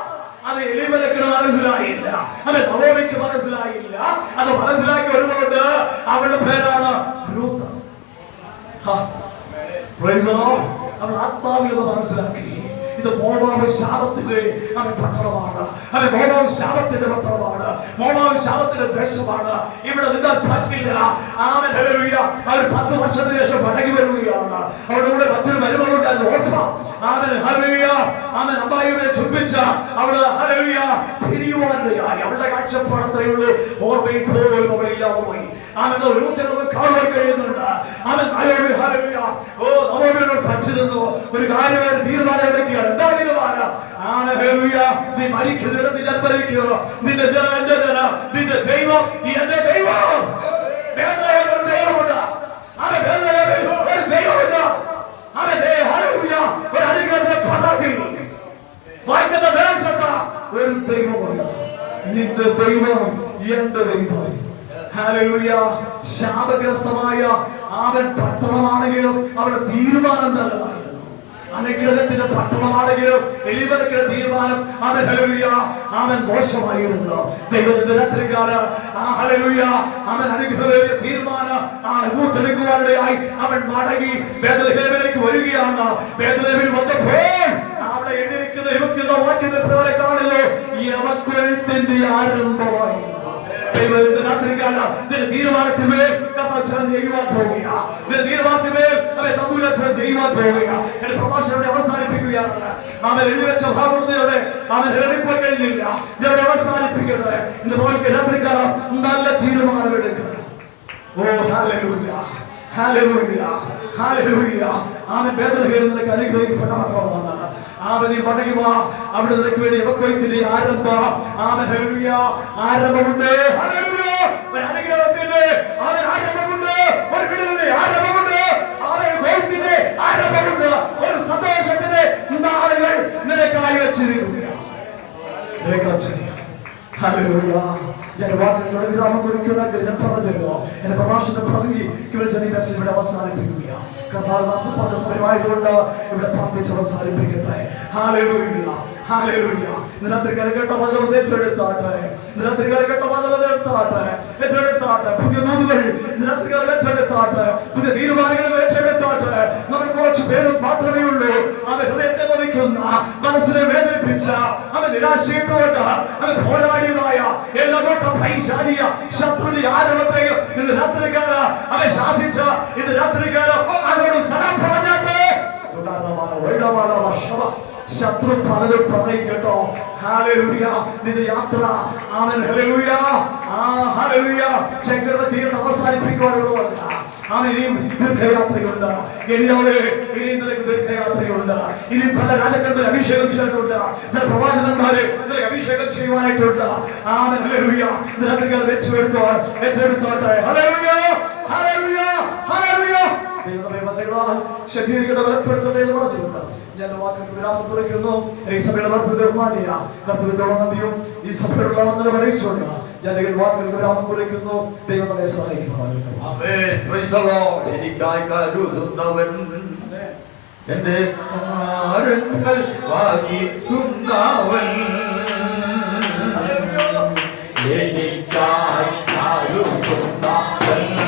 അത് എലിമേലെക്കിന് മനസ്സിലായില്ല, അത് നവോമിക്ക് മനസ്സിലായില്ല. അത് മനസ്സിലാക്കി വരുന്നുണ്ട്. അവളുടെ പേരാണ് രൂത്ത്. അവൾ ആത്മാവിൽ മനസ്സിലാക്കി ഇത് മോവാബ് ശാപത്തിന്റെ പട്ടണമാണ്. അത് മോവാബ് ശാപത്തിന്റെ പട്ടണമാണ്. മോവാബ് ശാപത്തിന്റെ ദേശമാണ്. ഇവിടെ നിന്നാൽ പറ്റില്ല. ആമേൻ, ഹല്ലേലൂയ. അവർ 10 വർഷത്തിന് ശേഷം മടങ്ങി വരികയാണ്. അവരുടെ കൂടെ മറ്റൊരു മരുമകളുണ്ടായിരുന്നു, ഓർമ്മ. ആമേൻ, ഹല്ലേലൂയ. ആമേൻ. അമ്മായിയെ ചുംബിച്ച അവള് ഹല്ലേലൂയ പിരിയുവാനിടയായി. അവളുടെ കാഴ്ചപ്പാട് അത്രയേ ഉള്ളൂ. ഓർമ്മയിൽ പോലും അവളില്ലാതെ പോയി. ആമേൻ. രൂത്തിനെ നമുക്ക് കാണുവാൻ കഴിയുന്നുണ്ട്. ആമേൻ, ഹല്ലേലൂയ. ഓ, നവോമിയോട് പറ്റിരുന്നു. ഒരു കാര്യമായി തീരുമാനം എടുക്കുകയാണ്. എന്താ തീരുമാനം? ആമേൻ, ഹല്ലേലൂയ. നീ മരിക്കുന്നത് ഞാൻ മരിക്കുക. നിന്റെ ജനം എന്റെ ജനം, നിന്റെ ദൈവം എന്റെ ദൈവം. ബേത്ലഹേമിൽ ഒരു ദൈവമുണ്ട്. ആമേൻ, ബേത്ലഹേമിൽ ഒരു ദൈവമുണ്ട്. ആമേൻ, ഹല്ലേലൂയ. ഒരു അനുഗ്രഹത്തിന്റെ പട്ടണത്തിൽ വാഗ്ദത്ത ദേശത്ത് ഒരു ദൈവമുണ്ട്. നിന്റെ ദൈവം എന്റെ ദൈവം. ഹല്ലേലൂയ. ശാപഗ്രസ്തമായ അവൻ പട്ടണമാണെങ്കിലും അവരുടെ തീരുമാനം നല്ലതായിരുന്നു. അനുഗ്രഹത്തിന്റെ പട്ടണമാണെങ്കിലും എലിമേലെക്കിന്റെ തീരുമാനം അവൻ ഹല്ലേലൂയ അവൻ മോശമായിരുന്നു. ദൈവത്തിന്റെ രാത്രികാലം ഹല്ലേലൂയ അവൻ അനുഗ്രഹമേറിയ തീരുമാനം എടുക്കുവാനിടയായി അവൻ മടങ്ങി ബേത്ലഹേമിലേക്ക് വരികയാണ്. ബേത്ലഹേമിൽ വന്നപ്പോൾ അവിടെ എഴുതിയിരിക്കുന്ന 21 വാക്യത്തിൽ പ്രകാരം കാണുന്നു, യവത്വത്തിന്റെ ആരംഭമായി. ദൈവത്തിന്റെ രാത്രികാലം നിന്റെ തീരുമാനത്തിന്മേൽ കർത്താവ് ചെയ്യുവാൻ പോവുകയാണ്. നിന്റെ തീരുമാനത്തിന്മേൽ അവൻ തമ്പുരാൻ ചെയ്യുവാൻ പോവുക. എന്റെ പ്രഭാഷണം അവസാനിപ്പിക്കുകയാണ്. അവൻ എഴുതിവെച്ച ഭാഗത്തെ അവൻ ഹൃദയപ്പോൾ കഴിഞ്ഞില്ല. ഇതവിടെ അവസാനിപ്പിക്കട്ടെ. ഇന്ന് പോയി രാത്രിക്കാലം നല്ല തീരുമാനമെടുക്കണം. ഓ ഹല്ലേലൂയ, ഹല്ലേലൂയ, ഹല്ലേലൂയ. അവൻ ബേത്ലഹേമിൽ നിനക്ക് അനുഗ്രഹിക്കപ്പെട്ടവനാണ്. അവൻ മടങ്ങി വാ. അവിടെ നിനക്ക് വേണ്ടി എവക്കൊയ്ത്തിന്റെ ആരംഭം. അവൻ ഹല്ലേലൂയ, ആരംഭമുണ്ട്. ഹല്ലേലൂയ, ഒരു അനുഗ്രഹത്തിന്റെ അവൻ ആരംഭമുണ്ട്. ഒരു വിടുതലിന്റെ ആരംഭമുണ്ട്. അവൻ കൊയ്ത്തിന്റെ ആരംഭമുണ്ട്. ഒരു സന്തോഷത്തിന്റെ നാളുകൾ നിനക്കായി വെച്ചിരിക്കുകയാണ്. ഹല്ലേലൂയ. ഞാൻ വാക്കുകളുടെ വിരാമം കുറിക്കുന്ന ഞാൻ പറഞ്ഞല്ലോ. എന്റെ പ്രഭാഷണ പദ്ധതി മെസ്സേജ് ഇവിടെ അവസാനിപ്പിക്കുക. കഥാദാസ സമയമായതുകൊണ്ട് ഇവിടെ പ്രാർത്ഥിച്ച് അവസാനിപ്പിക്കട്ടെ. Hallelujah, hallelujah. ഇന്നത്തെ കേട്ട വചനം ഏറ്റെടുത്താട്ടെ. ഇന്നത്തെ കേട്ട വചനം ഏറ്റെടുത്താട്ടെ. പുതിയ ദൂതുകൾ ഇന്നത്തെ ഏറ്റെടുത്താട്ടെ. പുതിയ തീരുമാനങ്ങൾ ഏറ്റെടുത്താട്ടെ. നമ്മൾ കുറച്ച് പേര് മാത്രമേ ഉള്ളൂ. അവൻ ഹൃദയത്തെ വധിക്കുന്ന, മനസ്സിനെ വേദനിപ്പിച്ച, അവൻ നിരാശയിട്ടുകൊണ്ട് അവൻ പോരാടിയതായ എല്ലാ പൈശാചിക ശത്രുതി ആരംഭത്തെയും ഇന്ന് രാത്രികാല അവൻ ശാസിച്ച ഇന്ന് രാത്രികാലം അവരോട് സ്ഥലം പറഞ്ഞാട്ടെ. ശത്രു പലതും പറയും കേട്ടോ. ഹല്ലേലൂയ. നിന്റെ യാത്ര അവൻ ഹല്ലേലൂയ, ഹല്ലേലൂയ ചെങ്കടൽ തീർന്ന് അവസാനിപ്പിക്കുവാനുള്ളതല്ല. അവൻ ഇനിയും ദീർഘയാത്രയുണ്ട്. ഇനിയും നിനക്ക് ദീർഘയാത്രയുണ്ട്. ഇനി പല രാജാക്കന്മാരെ അഭിഷേകം ചെയ്യാനുണ്ട്. ചില പ്രവാചകന്മാരെ നിനക്ക് അഭിഷേകം ചെയ്യുവാനായിട്ടുണ്ട്. അവൻ ഹല്ലേലൂയ ഏറ്റെടുത്തോട്ടെ. ഹല്ലേലൂയ, ഹല്ലേലൂയ, ഹല്ലേലൂയ. ദൈവമേ വന്ദനങ്ങളാൽ ശരീരങ്ങളെ ബലപ്പെടുത്തട്ടെ എന്ന് പറഞ്ഞുകൊണ്ട് ഞാൻ വാക്കുകൾ വിരാമം കുറിക്കുന്നു. ഈ സഭയുടെ ബഹുമാനിയ കർത്തവ്യത്തോളം നന്ദിയും ഈ സഭയുടെ വന്ദനം അറിയിച്ചുകൊണ്ട് ഞാൻ വാക്കുകൾ വിരാമം കുറിക്കുന്നു. ദൈവം നമ്മെ സഹായിക്കുന്നു. ആമേൻ. Praise the lord. എനിക്കായി കരുതുന്നവൻ എന്റെ ആരങ്ങൾ വാങ്ങിക്കുന്നവൻ എനിക്കായി കരുതുന്നവൻ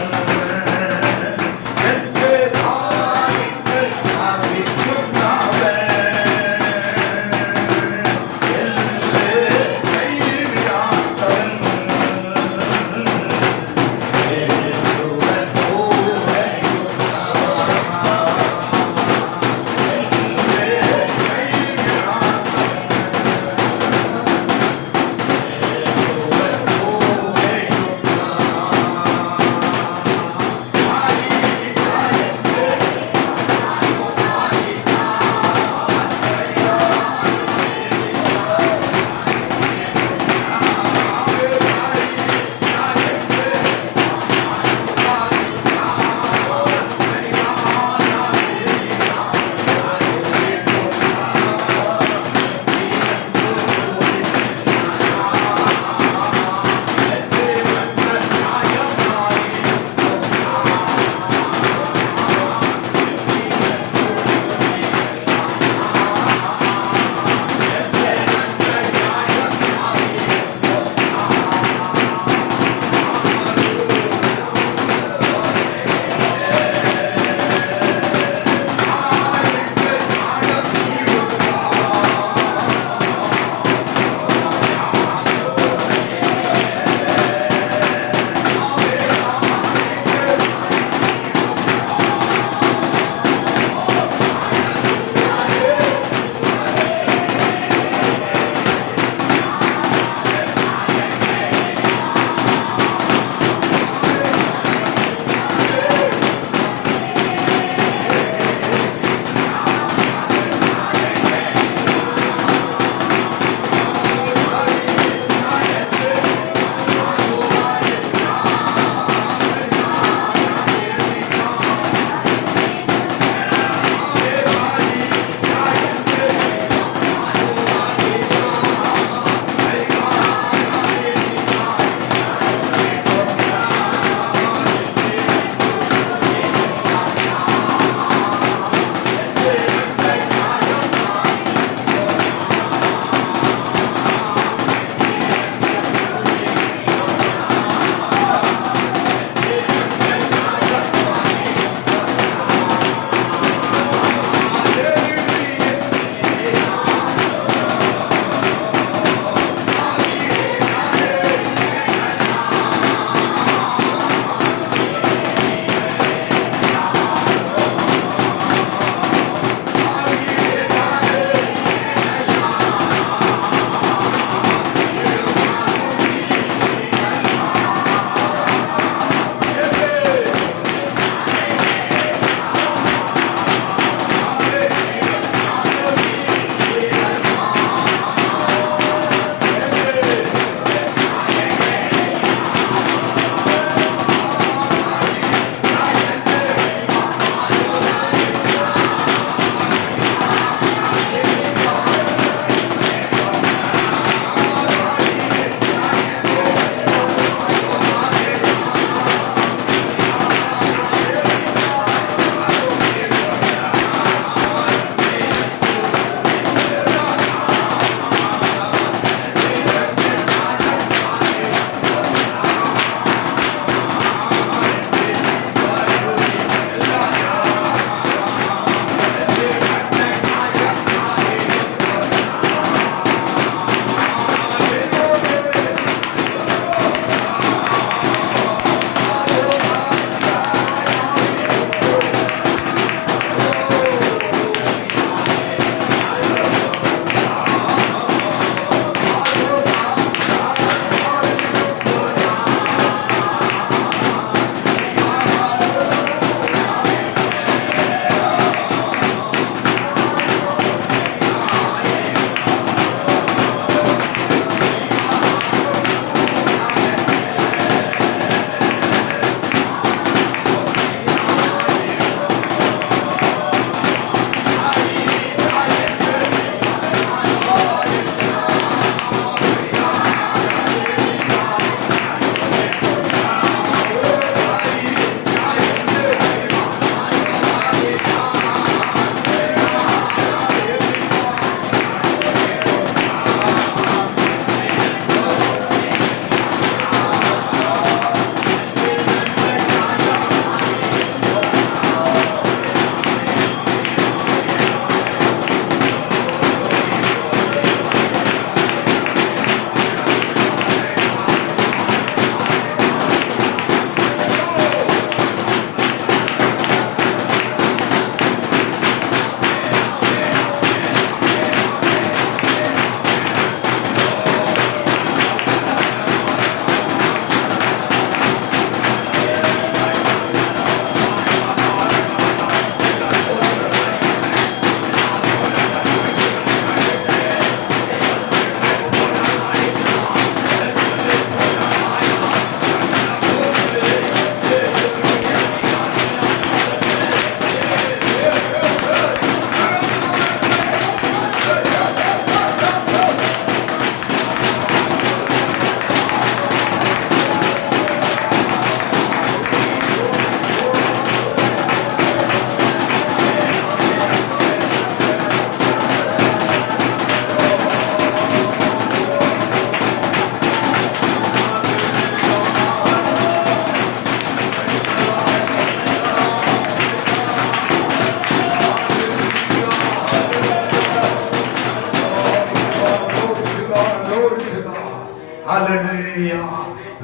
ഹല്ലേലൂയ.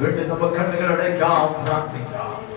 വീണ്ടും നമുക്ക് കണ്ണുകളടയ്ക്കാം, പ്രാർത്ഥിക്കാം.